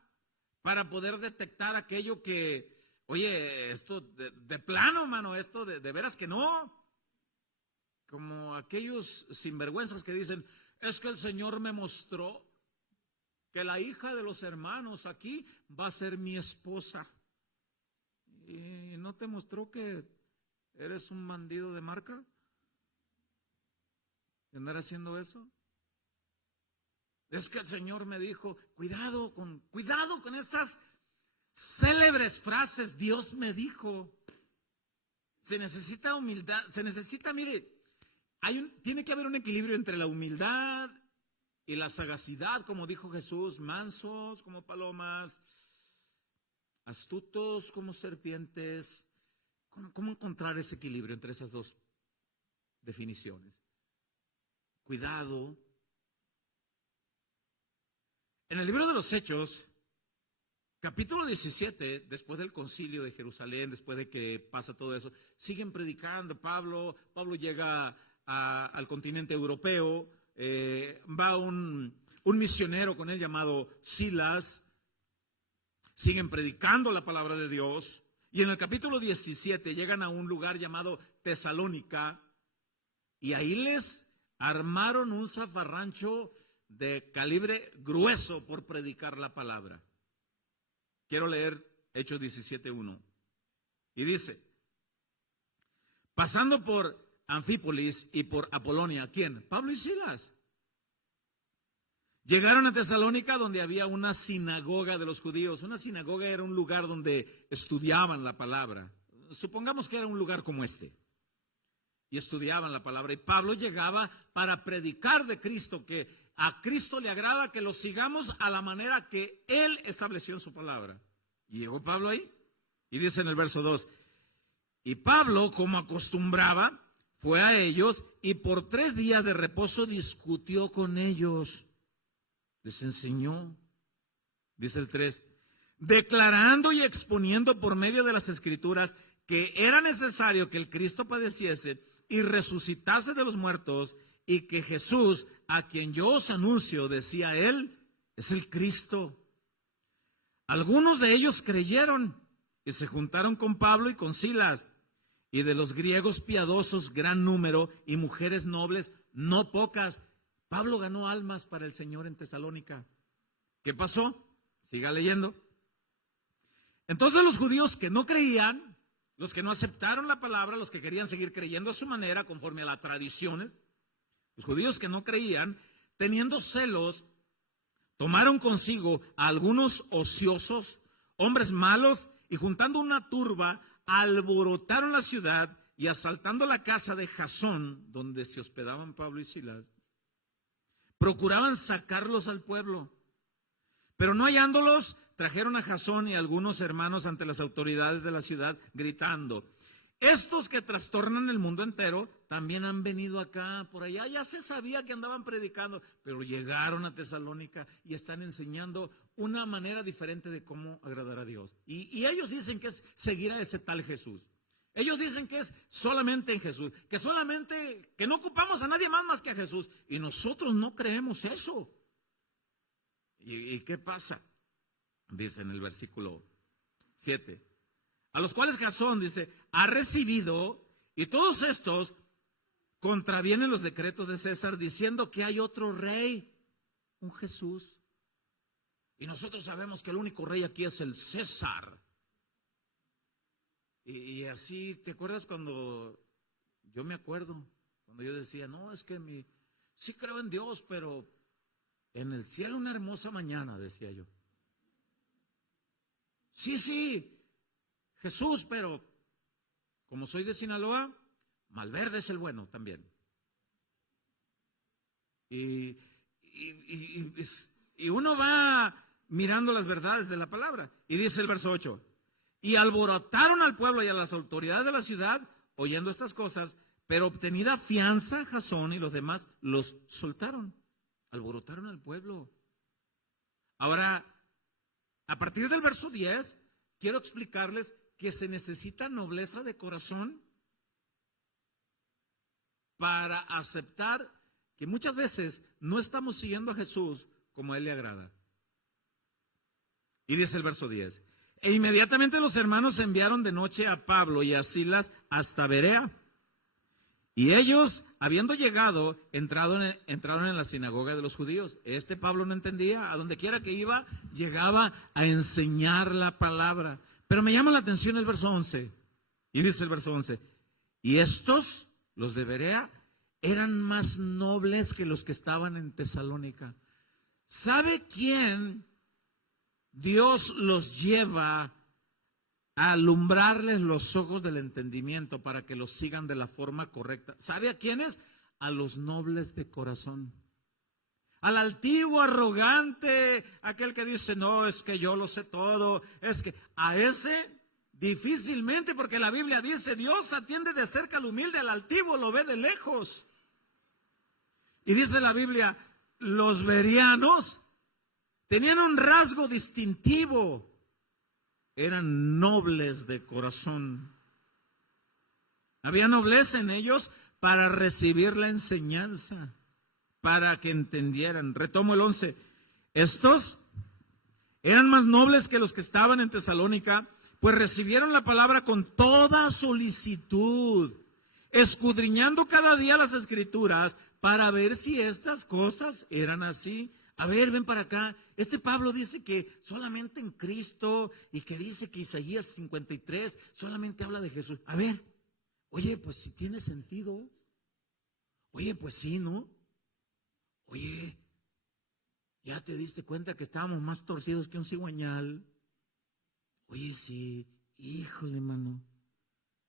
para poder detectar aquello que, oye, esto de plano, mano, esto de veras que no. Como aquellos sinvergüenzas que dicen: es que el Señor me mostró que la hija de los hermanos aquí va a ser mi esposa. ¿Y no te mostró que eres un bandido de marca? ¿Y andar haciendo eso? Es que el Señor me dijo: cuidado con esas célebres frases. Dios me dijo. Se necesita humildad, mire, tiene que haber un equilibrio entre la humildad y la sagacidad, como dijo Jesús: mansos como palomas, astutos como serpientes. ¿Cómo encontrar ese equilibrio entre esas dos definiciones? Cuidado. En el libro de los Hechos, capítulo 17, después del concilio de Jerusalén, después de que pasa todo eso, siguen predicando. Pablo llega al continente europeo, va un misionero con él llamado Silas, siguen predicando la palabra de Dios, Y en el capítulo 17 llegan a un lugar llamado Tesalónica y ahí les armaron un zafarrancho de calibre grueso por predicar la palabra. Quiero leer Hechos 17:1. Y dice, pasando por Anfípolis y por Apolonia, ¿quién? Pablo y Silas. Llegaron a Tesalónica donde había una sinagoga de los judíos. Una sinagoga era un lugar donde estudiaban la palabra. Supongamos que era un lugar como este. Y estudiaban la palabra. Y Pablo llegaba para predicar de Cristo, que a Cristo le agrada que lo sigamos a la manera que Él estableció en su palabra. Y llegó Pablo ahí. Y dice en el verso 2, y Pablo, como acostumbraba, fue a ellos y por 3 días de reposo discutió con ellos. Les enseñó, dice el 3, declarando y exponiendo por medio de las Escrituras que era necesario que el Cristo padeciese y resucitase de los muertos y que Jesús, a quien yo os anuncio, decía él, es el Cristo. Algunos de ellos creyeron y se juntaron con Pablo y con Silas, y de los griegos piadosos gran número y mujeres nobles no pocas. Pablo ganó almas para el Señor en Tesalónica. ¿Qué pasó? Siga leyendo. Entonces los judíos que no creían, los que no aceptaron la palabra, los que querían seguir creyendo a su manera, conforme a las tradiciones, los judíos que no creían, teniendo celos, tomaron consigo a algunos ociosos, hombres malos, y juntando una turba, alborotaron la ciudad y asaltando la casa de Jasón, donde se hospedaban Pablo y Silas, procuraban sacarlos al pueblo, pero no hallándolos, trajeron a Jasón y a algunos hermanos ante las autoridades de la ciudad, gritando, estos que trastornan el mundo entero, también han venido acá, por allá, ya se sabía que andaban predicando, pero llegaron a Tesalónica y están enseñando una manera diferente de cómo agradar a Dios. Y ellos dicen que es seguir a ese tal Jesús. Ellos dicen que es solamente en Jesús, que no ocupamos a nadie más que a Jesús. Y nosotros no creemos eso. ¿Y qué pasa? Dice en el versículo 7. A los cuales Jasón, dice, ha recibido, y todos estos contravienen los decretos de César, diciendo que hay otro rey, un Jesús. Y nosotros sabemos que el único rey aquí es el César. Y así, ¿te acuerdas cuando yo me acuerdo? Cuando yo decía, no, es que sí creo en Dios, pero en el cielo una hermosa mañana, decía yo. Sí, Jesús, pero como soy de Sinaloa, Malverde es el bueno también. Y uno va mirando las verdades de la palabra. Y dice el verso 8. Y alborotaron al pueblo y a las autoridades de la ciudad, oyendo estas cosas, pero obtenida fianza, Jasón y los demás los soltaron. Alborotaron al pueblo. Ahora, a partir del verso 10, quiero explicarles que se necesita nobleza de corazón para aceptar que muchas veces no estamos siguiendo a Jesús como a Él le agrada. Y dice el verso 10. E inmediatamente los hermanos enviaron de noche a Pablo y a Silas hasta Berea. Y ellos, habiendo llegado, entraron en la sinagoga de los judíos. Pablo no entendía. A donde quiera que iba, llegaba a enseñar la palabra. Pero me llama la atención el verso 11. Y dice el verso 11. Y estos, los de Berea, eran más nobles que los que estaban en Tesalónica. ¿Sabe quién Dios los lleva a alumbrarles los ojos del entendimiento para que los sigan de la forma correcta? ¿Sabe a quiénes? A los nobles de corazón. Al altivo, arrogante, aquel que dice, no, es que yo lo sé todo, es que a ese difícilmente, porque la Biblia dice, Dios atiende de cerca al humilde, al altivo lo ve de lejos. Y dice la Biblia, los bereanos tenían un rasgo distintivo, eran nobles de corazón. Había nobleza en ellos para recibir la enseñanza, para que entendieran. Retomo el 11. Estos eran más nobles que los que estaban en Tesalónica, Pues recibieron la palabra con toda solicitud, escudriñando cada día las Escrituras para ver si estas cosas eran así. A ver, ven para acá. Este Pablo dice que solamente en Cristo, y que dice que Isaías 53 solamente habla de Jesús. A ver, oye, pues si tiene sentido. Oye, pues sí, ¿no? Oye, ¿ya te diste cuenta que estábamos más torcidos que un cigüeñal? Oye, sí, híjole, mano.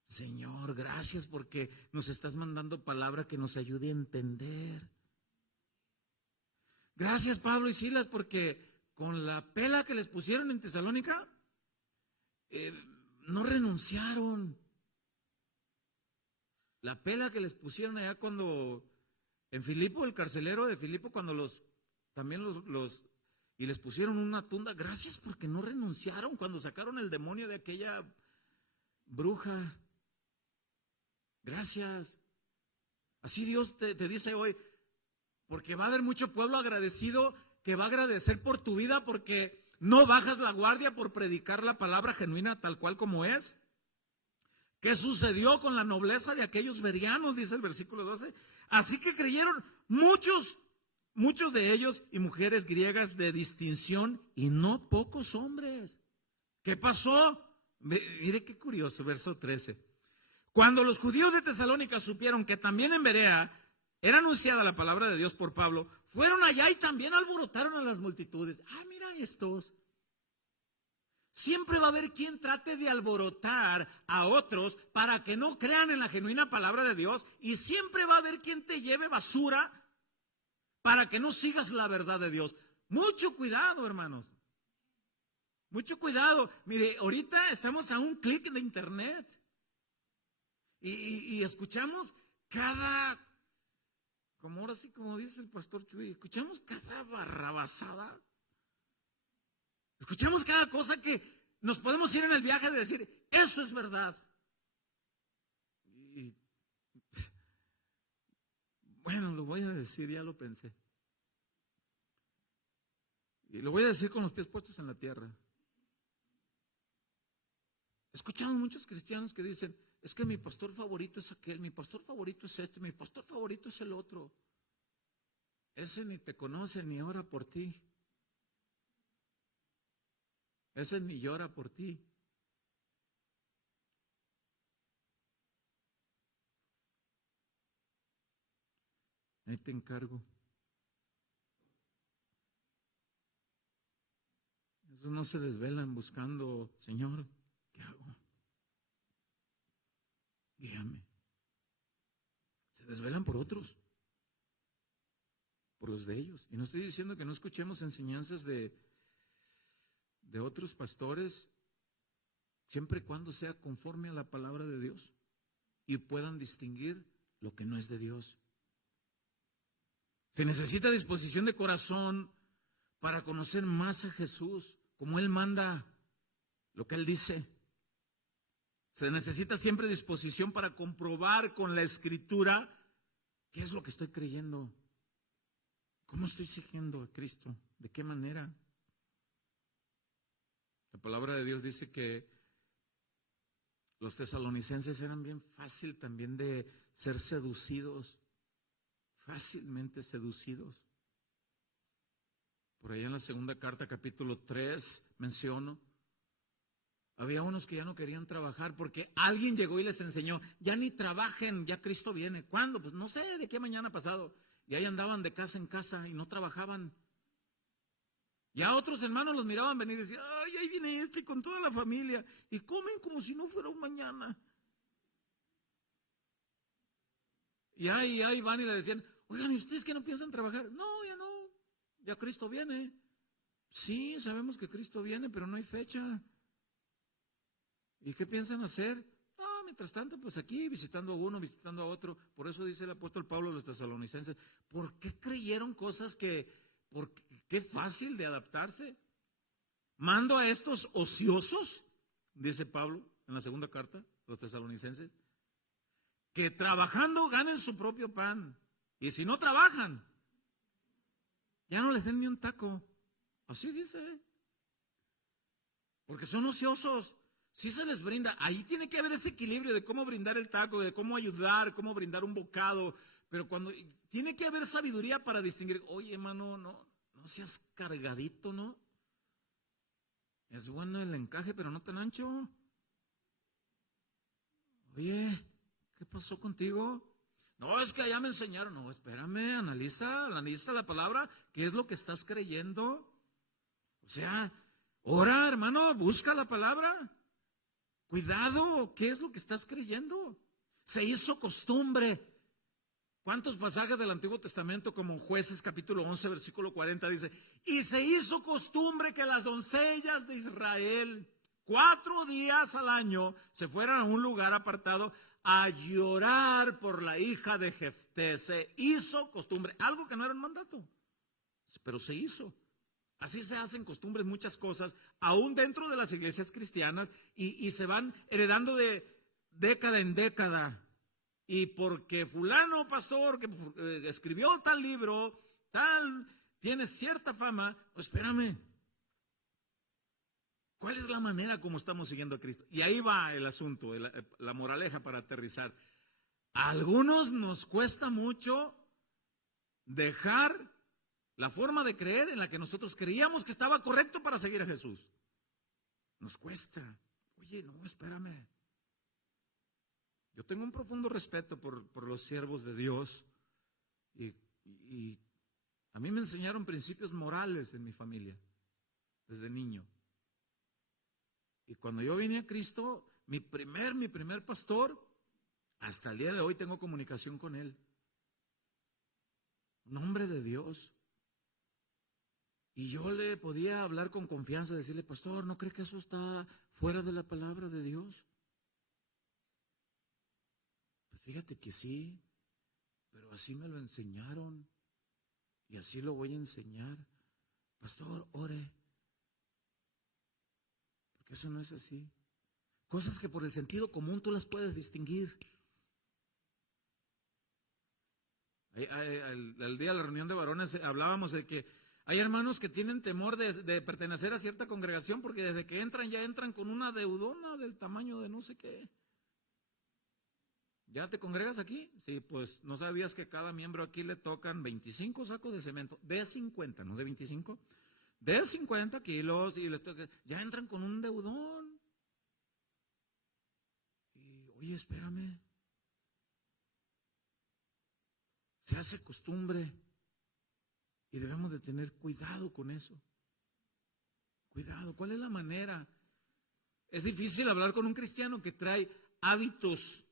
Señor, gracias porque nos estás mandando palabra que nos ayude a entender. Gracias, Pablo y Silas, porque con la pela que les pusieron en Tesalónica, no renunciaron. La pela que les pusieron allá cuando, en Filipo, el carcelero de Filipo, cuando y les pusieron una tunda. Gracias porque no renunciaron cuando sacaron el demonio de aquella bruja. Gracias. Así Dios te dice hoy, porque va a haber mucho pueblo agradecido que va a agradecer por tu vida porque no bajas la guardia por predicar la palabra genuina tal cual como es. ¿Qué sucedió con la nobleza de aquellos berianos? Dice el versículo 12. Así que creyeron muchos de ellos y mujeres griegas de distinción y no pocos hombres. ¿Qué pasó? Mire qué curioso, verso 13. Cuando los judíos de Tesalónica supieron que también en Berea era anunciada la palabra de Dios por Pablo, fueron allá y también alborotaron a las multitudes. Mira estos. Siempre va a haber quien trate de alborotar a otros para que no crean en la genuina palabra de Dios, y siempre va a haber quien te lleve basura para que no sigas la verdad de Dios. Mucho cuidado, hermanos. Mucho cuidado. Mire, ahorita estamos a un clic de internet y escuchamos como ahora sí, como dice el pastor Chuy, escuchamos cada barrabasada. Escuchamos cada cosa que nos podemos ir en el viaje de decir, eso es verdad. Y, bueno, lo voy a decir, ya lo pensé. Y lo voy a decir con los pies puestos en la tierra. Escuchamos muchos cristianos que dicen, es que mi pastor favorito es aquel, mi pastor favorito es este, mi pastor favorito es el otro. Ese ni te conoce ni ora por ti. Ese ni llora por ti. Ahí te encargo. Esos no se desvelan buscando, Señor, ¿qué hago? Guíame. Se desvelan por otros, por los de ellos. Y no estoy diciendo que no escuchemos enseñanzas de otros pastores, siempre y cuando sea conforme a la palabra de Dios y puedan distinguir lo que no es de Dios. Se necesita disposición de corazón para conocer más a Jesús, como Él manda, lo que Él dice. Se necesita siempre disposición para comprobar con la Escritura qué es lo que estoy creyendo, cómo estoy siguiendo a Cristo, de qué manera. La palabra de Dios dice que los tesalonicenses eran bien fácil también de ser seducidos, fácilmente seducidos. Por ahí en la segunda carta, capítulo 3, menciono, había unos que ya no querían trabajar porque alguien llegó y les enseñó, ya ni trabajen, ya Cristo viene. ¿Cuándo? Pues no sé, de qué mañana pasado. Y ahí andaban de casa en casa y no trabajaban. Ya otros hermanos los miraban venir y decían, ay, ahí viene este con toda la familia. Y comen como si no fuera un mañana. Y ahí van y le decían, oigan, ¿y ustedes que no piensan trabajar? No, ya no, ya Cristo viene. Sí, sabemos que Cristo viene, pero no hay fecha. ¿Y qué piensan hacer? No, mientras tanto, pues aquí visitando a uno, visitando a otro. Por eso dice el apóstol Pablo a los tesalonicenses, ¿por qué creyeron cosas qué fácil de adaptarse? Mando a estos ociosos, dice Pablo en la segunda carta a los tesalonicenses, que trabajando ganen su propio pan. Y si no trabajan, ya no les den ni un taco. Así dice. Porque son ociosos. sí se les brinda. Ahí tiene que haber ese equilibrio de cómo brindar el taco, de cómo ayudar, cómo brindar un bocado. Pero cuando tiene que haber sabiduría para distinguir, oye, hermano, no seas cargadito, ¿no? Es bueno el encaje, pero no tan ancho. Oye, ¿qué pasó contigo? No, es que allá me enseñaron. No, espérame, analiza la palabra. ¿Qué es lo que estás creyendo? O sea, ora, hermano, busca la palabra. Cuidado, ¿qué es lo que estás creyendo? Se hizo costumbre. ¿Cuántos pasajes del Antiguo Testamento, como Jueces capítulo 11, versículo 40, dice, y se hizo costumbre que las doncellas de Israel 4 días al año se fueran a un lugar apartado a llorar por la hija de Jefté? Se hizo costumbre, algo que no era un mandato, pero se hizo. Así se hacen costumbres muchas cosas, aún dentro de las iglesias cristianas, y se van heredando de década en década. Y porque fulano pastor que escribió tal libro, tiene cierta fama, pues espérame, ¿cuál es la manera como estamos siguiendo a Cristo? Y ahí va el asunto, la moraleja para aterrizar. A algunos nos cuesta mucho dejar la forma de creer en la que nosotros creíamos que estaba correcto para seguir a Jesús. Nos cuesta. Oye, no, espérame. Yo tengo un profundo respeto por los siervos de Dios y a mí me enseñaron principios morales en mi familia desde niño. Y cuando yo vine a Cristo, mi primer pastor, hasta el día de hoy tengo comunicación con él. Un hombre de Dios. Y yo le podía hablar con confianza, decirle, pastor, ¿no cree que eso está fuera de la palabra de Dios? Pues fíjate que sí, pero así me lo enseñaron y así lo voy a enseñar. Pastor, ore, porque eso no es así. Cosas que por el sentido común tú las puedes distinguir. El día de la reunión de varones hablábamos de que hay hermanos que tienen temor de pertenecer a cierta congregación porque desde que entran ya entran con una deudona del tamaño de no sé qué. ¿Ya te congregas aquí? Sí, pues no sabías que cada miembro aquí le tocan 25 sacos de cemento, de 50, no de 25, de 50 kilos y les toca, ya entran con un deudón. Y oye, espérame. Se hace costumbre y debemos de tener cuidado con eso. Cuidado, ¿cuál es la manera? Es difícil hablar con un cristiano que trae hábitos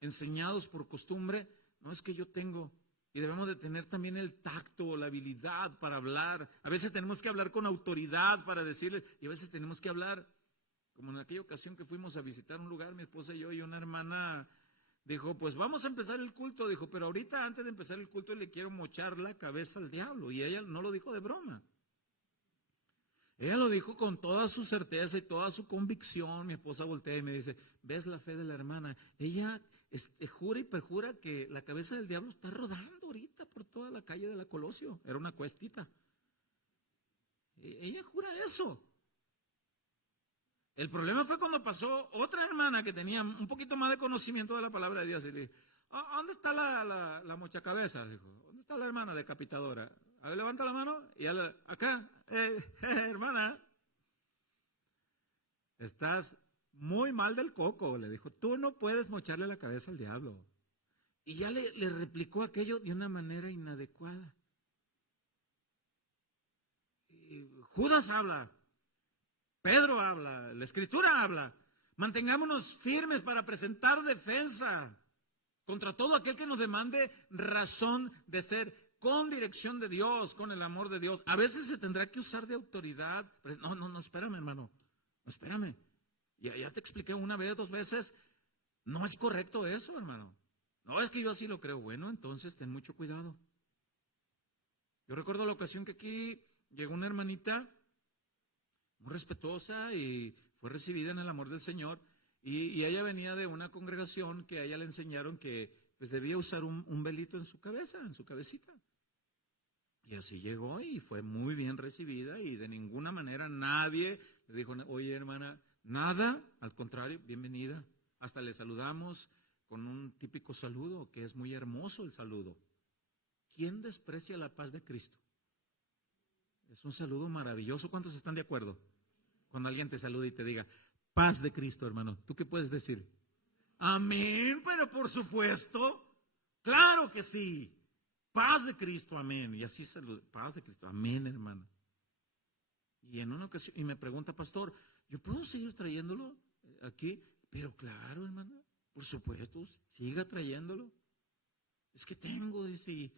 enseñados por costumbre. No, es que yo tengo, y debemos de tener también el tacto, la habilidad para hablar. A veces tenemos que hablar con autoridad para decirles, y a veces tenemos que hablar, como en aquella ocasión que fuimos a visitar un lugar, mi esposa y yo, y una hermana dijo, pues vamos a empezar el culto, dijo, pero ahorita antes de empezar el culto le quiero mochar la cabeza al diablo, y ella no lo dijo de broma. Ella lo dijo con toda su certeza y toda su convicción. Mi esposa voltea y me dice, ¿ves la fe de la hermana? Ella jura y perjura que la cabeza del diablo está rodando ahorita por toda la calle de la Colosio. Era una cuestita. Ella jura eso. El problema fue cuando pasó otra hermana que tenía un poquito más de conocimiento de la palabra de Dios y le dijo, ¿dónde está la mochacabeza? Dijo, ¿dónde está la hermana decapitadora? A ver, levanta la mano y acá, hermana, estás muy mal del coco, le dijo, tú no puedes mocharle la cabeza al diablo. Y ya le replicó aquello de una manera inadecuada. Y Judas habla, Pedro habla, la Escritura habla. Mantengámonos firmes para presentar defensa contra todo aquel que nos demande razón de ser, con dirección de Dios, con el amor de Dios. A veces se tendrá que usar de autoridad. No, espérame, hermano. No, espérame. Ya te expliqué una vez, 2 veces. No es correcto eso, hermano. No, es que yo así lo creo. Bueno, entonces ten mucho cuidado. Yo recuerdo la ocasión que aquí llegó una hermanita muy respetuosa y fue recibida en el amor del Señor. Y ella venía de una congregación que a ella le enseñaron que pues debía usar un velito en su cabeza, en su cabecita. Y así llegó y fue muy bien recibida y de ninguna manera nadie le dijo, oye hermana, Nada, al contrario, bienvenida. Hasta le saludamos con un típico saludo, que es muy hermoso el saludo. ¿Quién desprecia la paz de Cristo? Es un saludo maravilloso. ¿Cuántos están de acuerdo? Cuando alguien te saluda y te diga, paz de Cristo, hermano, ¿tú qué puedes decir? Amén, pero por supuesto, claro que sí. Paz de Cristo, amén. Y así saluda, paz de Cristo, amén, hermano. Y en una ocasión, y me pregunta, pastor, ¿yo puedo seguir trayéndolo aquí? Pero claro, hermano, por supuesto, siga trayéndolo. Es que tengo, dice, y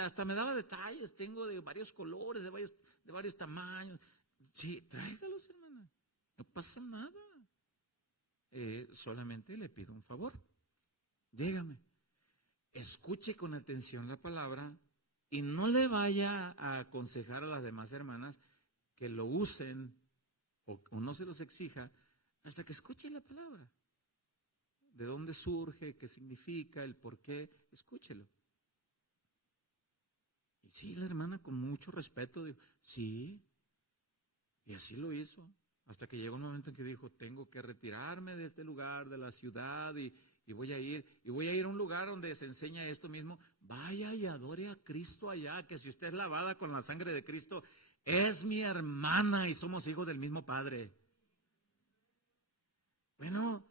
hasta me daba detalles, tengo de varios colores, de varios tamaños. Sí, tráigalos, hermana, no pasa nada. Solamente le pido un favor. Dígame, escuche con atención la palabra y no le vaya a aconsejar a las demás hermanas que lo usen o no se los exija hasta que escuche la palabra. De dónde surge, qué significa, el por qué, escúchelo. Y sí, la hermana con mucho respeto dijo, sí, y así lo hizo. Hasta que llegó un momento en que dijo, tengo que retirarme de este lugar, de la ciudad, y voy a ir a un lugar donde se enseña esto mismo. Vaya y adore a Cristo allá, que si usted es lavada con la sangre de Cristo, es mi hermana y somos hijos del mismo Padre. Bueno,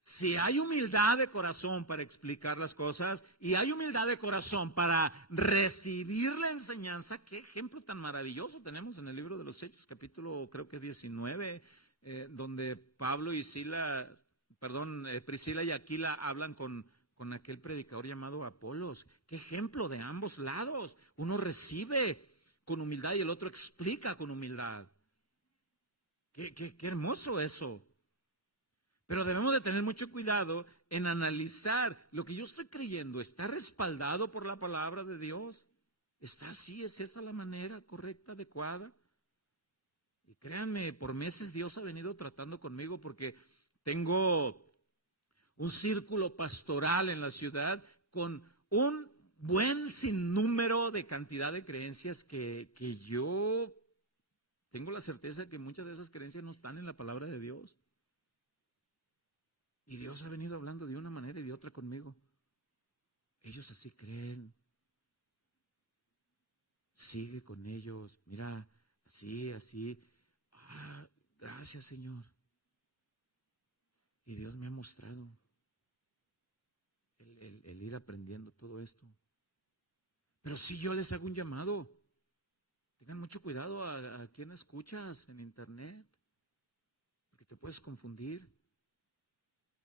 si hay humildad de corazón para explicar las cosas y hay humildad de corazón para recibir la enseñanza, qué ejemplo tan maravilloso tenemos en el libro de los Hechos, capítulo creo que 19, donde Pablo y Priscila y Aquila hablan con aquel predicador llamado Apolos. Qué ejemplo de ambos lados. Uno recibe con humildad y el otro explica con humildad. Qué hermoso eso. Pero debemos de tener mucho cuidado en analizar lo que yo estoy creyendo. ¿Está respaldado por la palabra de Dios? ¿Está así? ¿Es esa la manera correcta, adecuada? Y créanme, por meses Dios ha venido tratando conmigo porque tengo un círculo pastoral en la ciudad con un buen sinnúmero de cantidad de creencias que yo tengo la certeza que muchas de esas creencias no están en la palabra de Dios. Y Dios ha venido hablando de una manera y de otra conmigo. Ellos así creen. Sigue con ellos. Mira, así. Gracias, Señor. Y Dios me ha mostrado el ir aprendiendo todo esto. Pero si yo les hago un llamado, tengan mucho cuidado a quien escuchas en internet, porque te puedes confundir.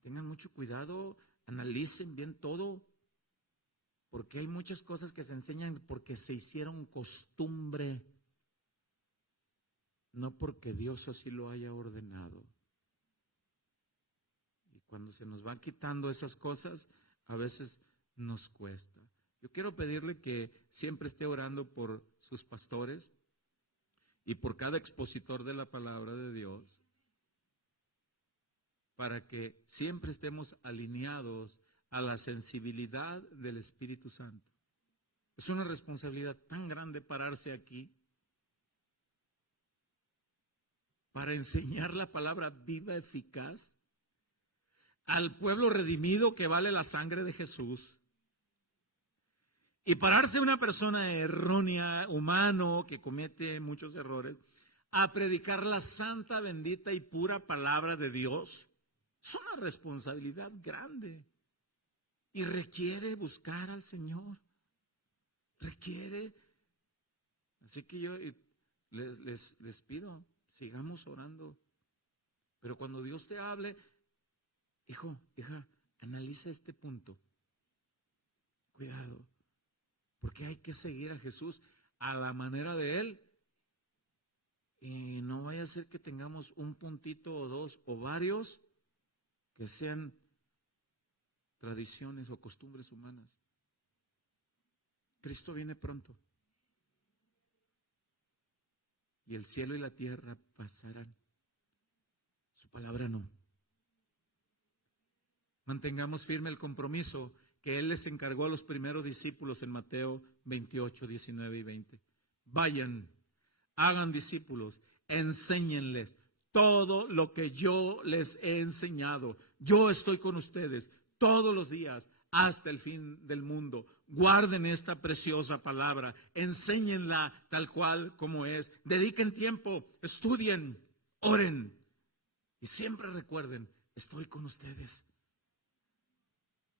Tengan mucho cuidado, analicen bien todo, porque hay muchas cosas que se enseñan porque se hicieron costumbre, no porque Dios así lo haya ordenado. Y cuando se nos van quitando esas cosas, a veces nos cuesta. Yo quiero pedirle que siempre esté orando por sus pastores y por cada expositor de la palabra de Dios, para que siempre estemos alineados a la sensibilidad del Espíritu Santo. Es una responsabilidad tan grande pararse aquí para enseñar la palabra viva, eficaz, al pueblo redimido que vale la sangre de Jesús. Y pararse una persona errónea, humano, que comete muchos errores, a predicar la santa, bendita y pura palabra de Dios. Es una responsabilidad grande y requiere buscar al Señor. Requiere. Así que yo les pido, sigamos orando. Pero cuando Dios te hable, hijo, hija, analiza este punto. Cuidado, porque hay que seguir a Jesús a la manera de Él. Y no vaya a ser que tengamos un puntito o dos o varios que sean tradiciones o costumbres humanas. Cristo viene pronto. Y el cielo y la tierra pasarán. Su palabra no. Mantengamos firme el compromiso que Él les encargó a los primeros discípulos en Mateo 28, 19 y 20. Vayan, hagan discípulos, enséñenles todo lo que yo les he enseñado. Yo estoy con ustedes todos los días hasta el fin del mundo. Guarden esta preciosa palabra, enséñenla tal cual como es. Dediquen tiempo, estudien, oren y siempre recuerden, estoy con ustedes.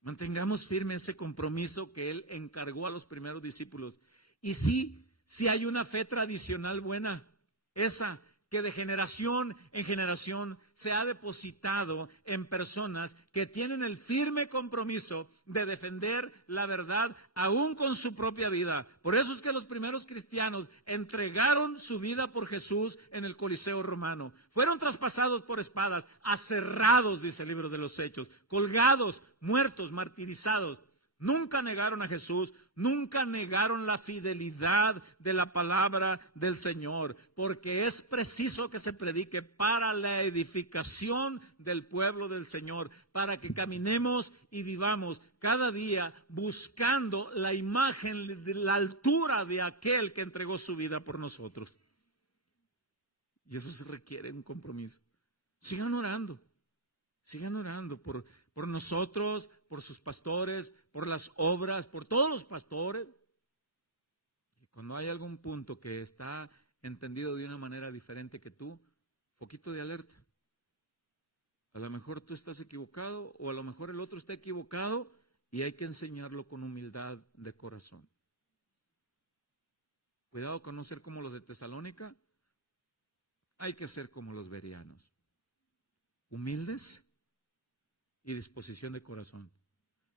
Mantengamos firme ese compromiso que Él encargó a los primeros discípulos. Y sí hay una fe tradicional buena, esa que de generación en generación se ha depositado en personas que tienen el firme compromiso de defender la verdad aún con su propia vida. Por eso es que los primeros cristianos entregaron su vida por Jesús en el Coliseo romano. Fueron traspasados por espadas, aserrados, dice el libro de los Hechos, colgados, muertos, martirizados. Nunca negaron a Jesús, nunca negaron la fidelidad de la palabra del Señor, porque es preciso que se predique para la edificación del pueblo del Señor, para que caminemos y vivamos cada día buscando la imagen de la altura de aquel que entregó su vida por nosotros. Y eso se requiere un compromiso. Sigan orando por nosotros, por sus pastores, por las obras, por todos los pastores. Y cuando hay algún punto que está entendido de una manera diferente que tú, foquito de alerta. A lo mejor tú estás equivocado o a lo mejor el otro está equivocado y hay que enseñarlo con humildad de corazón. Cuidado con no ser como los de Tesalónica, hay que ser como los bereanos. Humildes y disposición de corazón,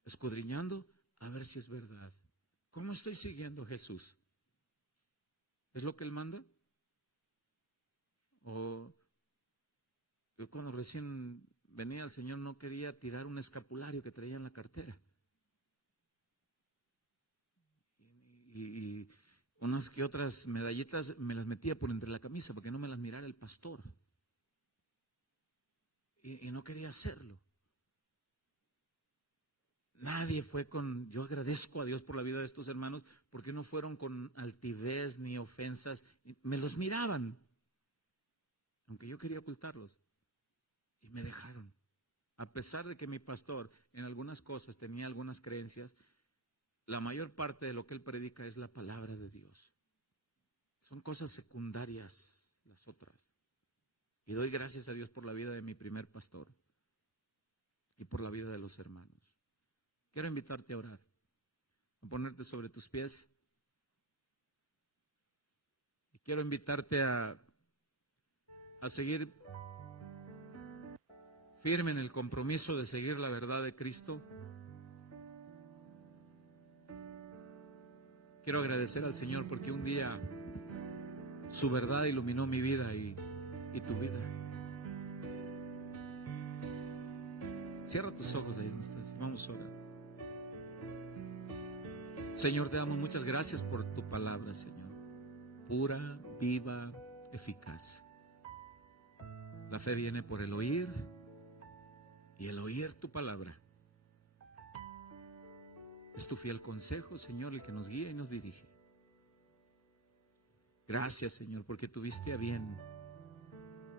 escudriñando a ver si es verdad. ¿Cómo estoy siguiendo a Jesús? ¿Es lo que Él manda? O yo cuando recién venía al Señor no quería tirar un escapulario que traía en la cartera. Y unas que otras medallitas me las metía por entre la camisa para que no me las mirara el pastor. Y no quería hacerlo. Nadie fue con, yo agradezco a Dios por la vida de estos hermanos, porque no fueron con altivez ni ofensas, me los miraban, aunque yo quería ocultarlos, y me dejaron. A pesar de que mi pastor en algunas cosas tenía algunas creencias, la mayor parte de lo que él predica es la palabra de Dios. Son cosas secundarias las otras. Y doy gracias a Dios por la vida de mi primer pastor y por la vida de los hermanos. Quiero invitarte a orar, a ponerte sobre tus pies. Y quiero invitarte a seguir firme en el compromiso de seguir la verdad de Cristo. Quiero agradecer al Señor porque un día su verdad iluminó mi vida y tu vida. Cierra tus ojos ahí donde estás. Vamos a orar. Señor, te damos muchas gracias por tu palabra, Señor. Pura, viva, eficaz. La fe viene por el oír y el oír tu palabra. Es tu fiel consejo, Señor, el que nos guía y nos dirige. Gracias, Señor, porque tuviste a bien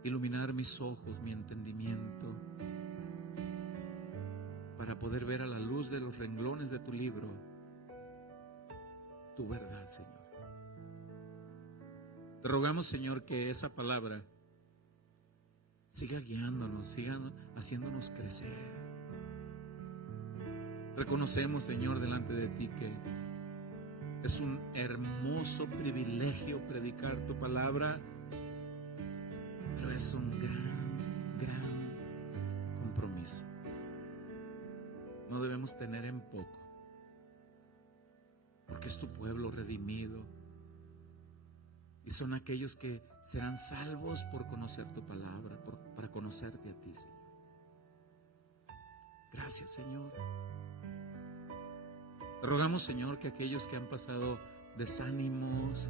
iluminar mis ojos, mi entendimiento, para poder ver a la luz de los renglones de tu libro tu verdad, Señor. Te rogamos, Señor, que esa palabra siga guiándonos, siga haciéndonos crecer. Reconocemos, Señor, delante de ti que es un hermoso privilegio predicar tu palabra, pero es un gran compromiso. No debemos tener en poco, porque es tu pueblo redimido y son aquellos que serán salvos por conocer tu palabra, para conocerte a ti, Señor. Gracias, Señor. Te rogamos, Señor, que aquellos que han pasado desánimos,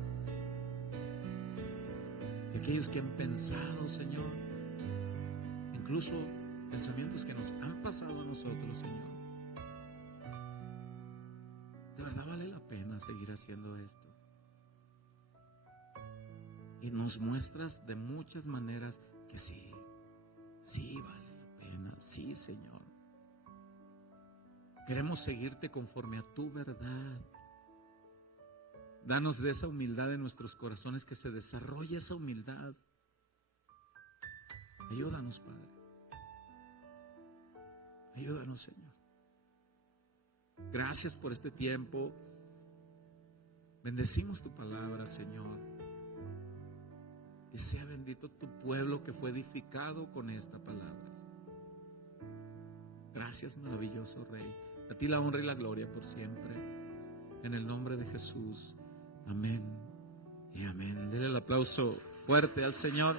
que aquellos que han pensado, Señor, incluso pensamientos que nos han pasado a nosotros, Señor, de verdad vale la pena seguir haciendo esto. Y nos muestras de muchas maneras que sí, sí vale la pena, sí, Señor. Queremos seguirte conforme a tu verdad. Danos de esa humildad en nuestros corazones, que se desarrolle esa humildad. Ayúdanos, Padre. Ayúdanos, Señor. Gracias por este tiempo. Bendecimos tu palabra, Señor. Y sea bendito tu pueblo que fue edificado con esta palabra. Gracias, maravilloso Rey. A ti la honra y la gloria por siempre. En el nombre de Jesús. Amén y amén. Dele el aplauso fuerte al Señor.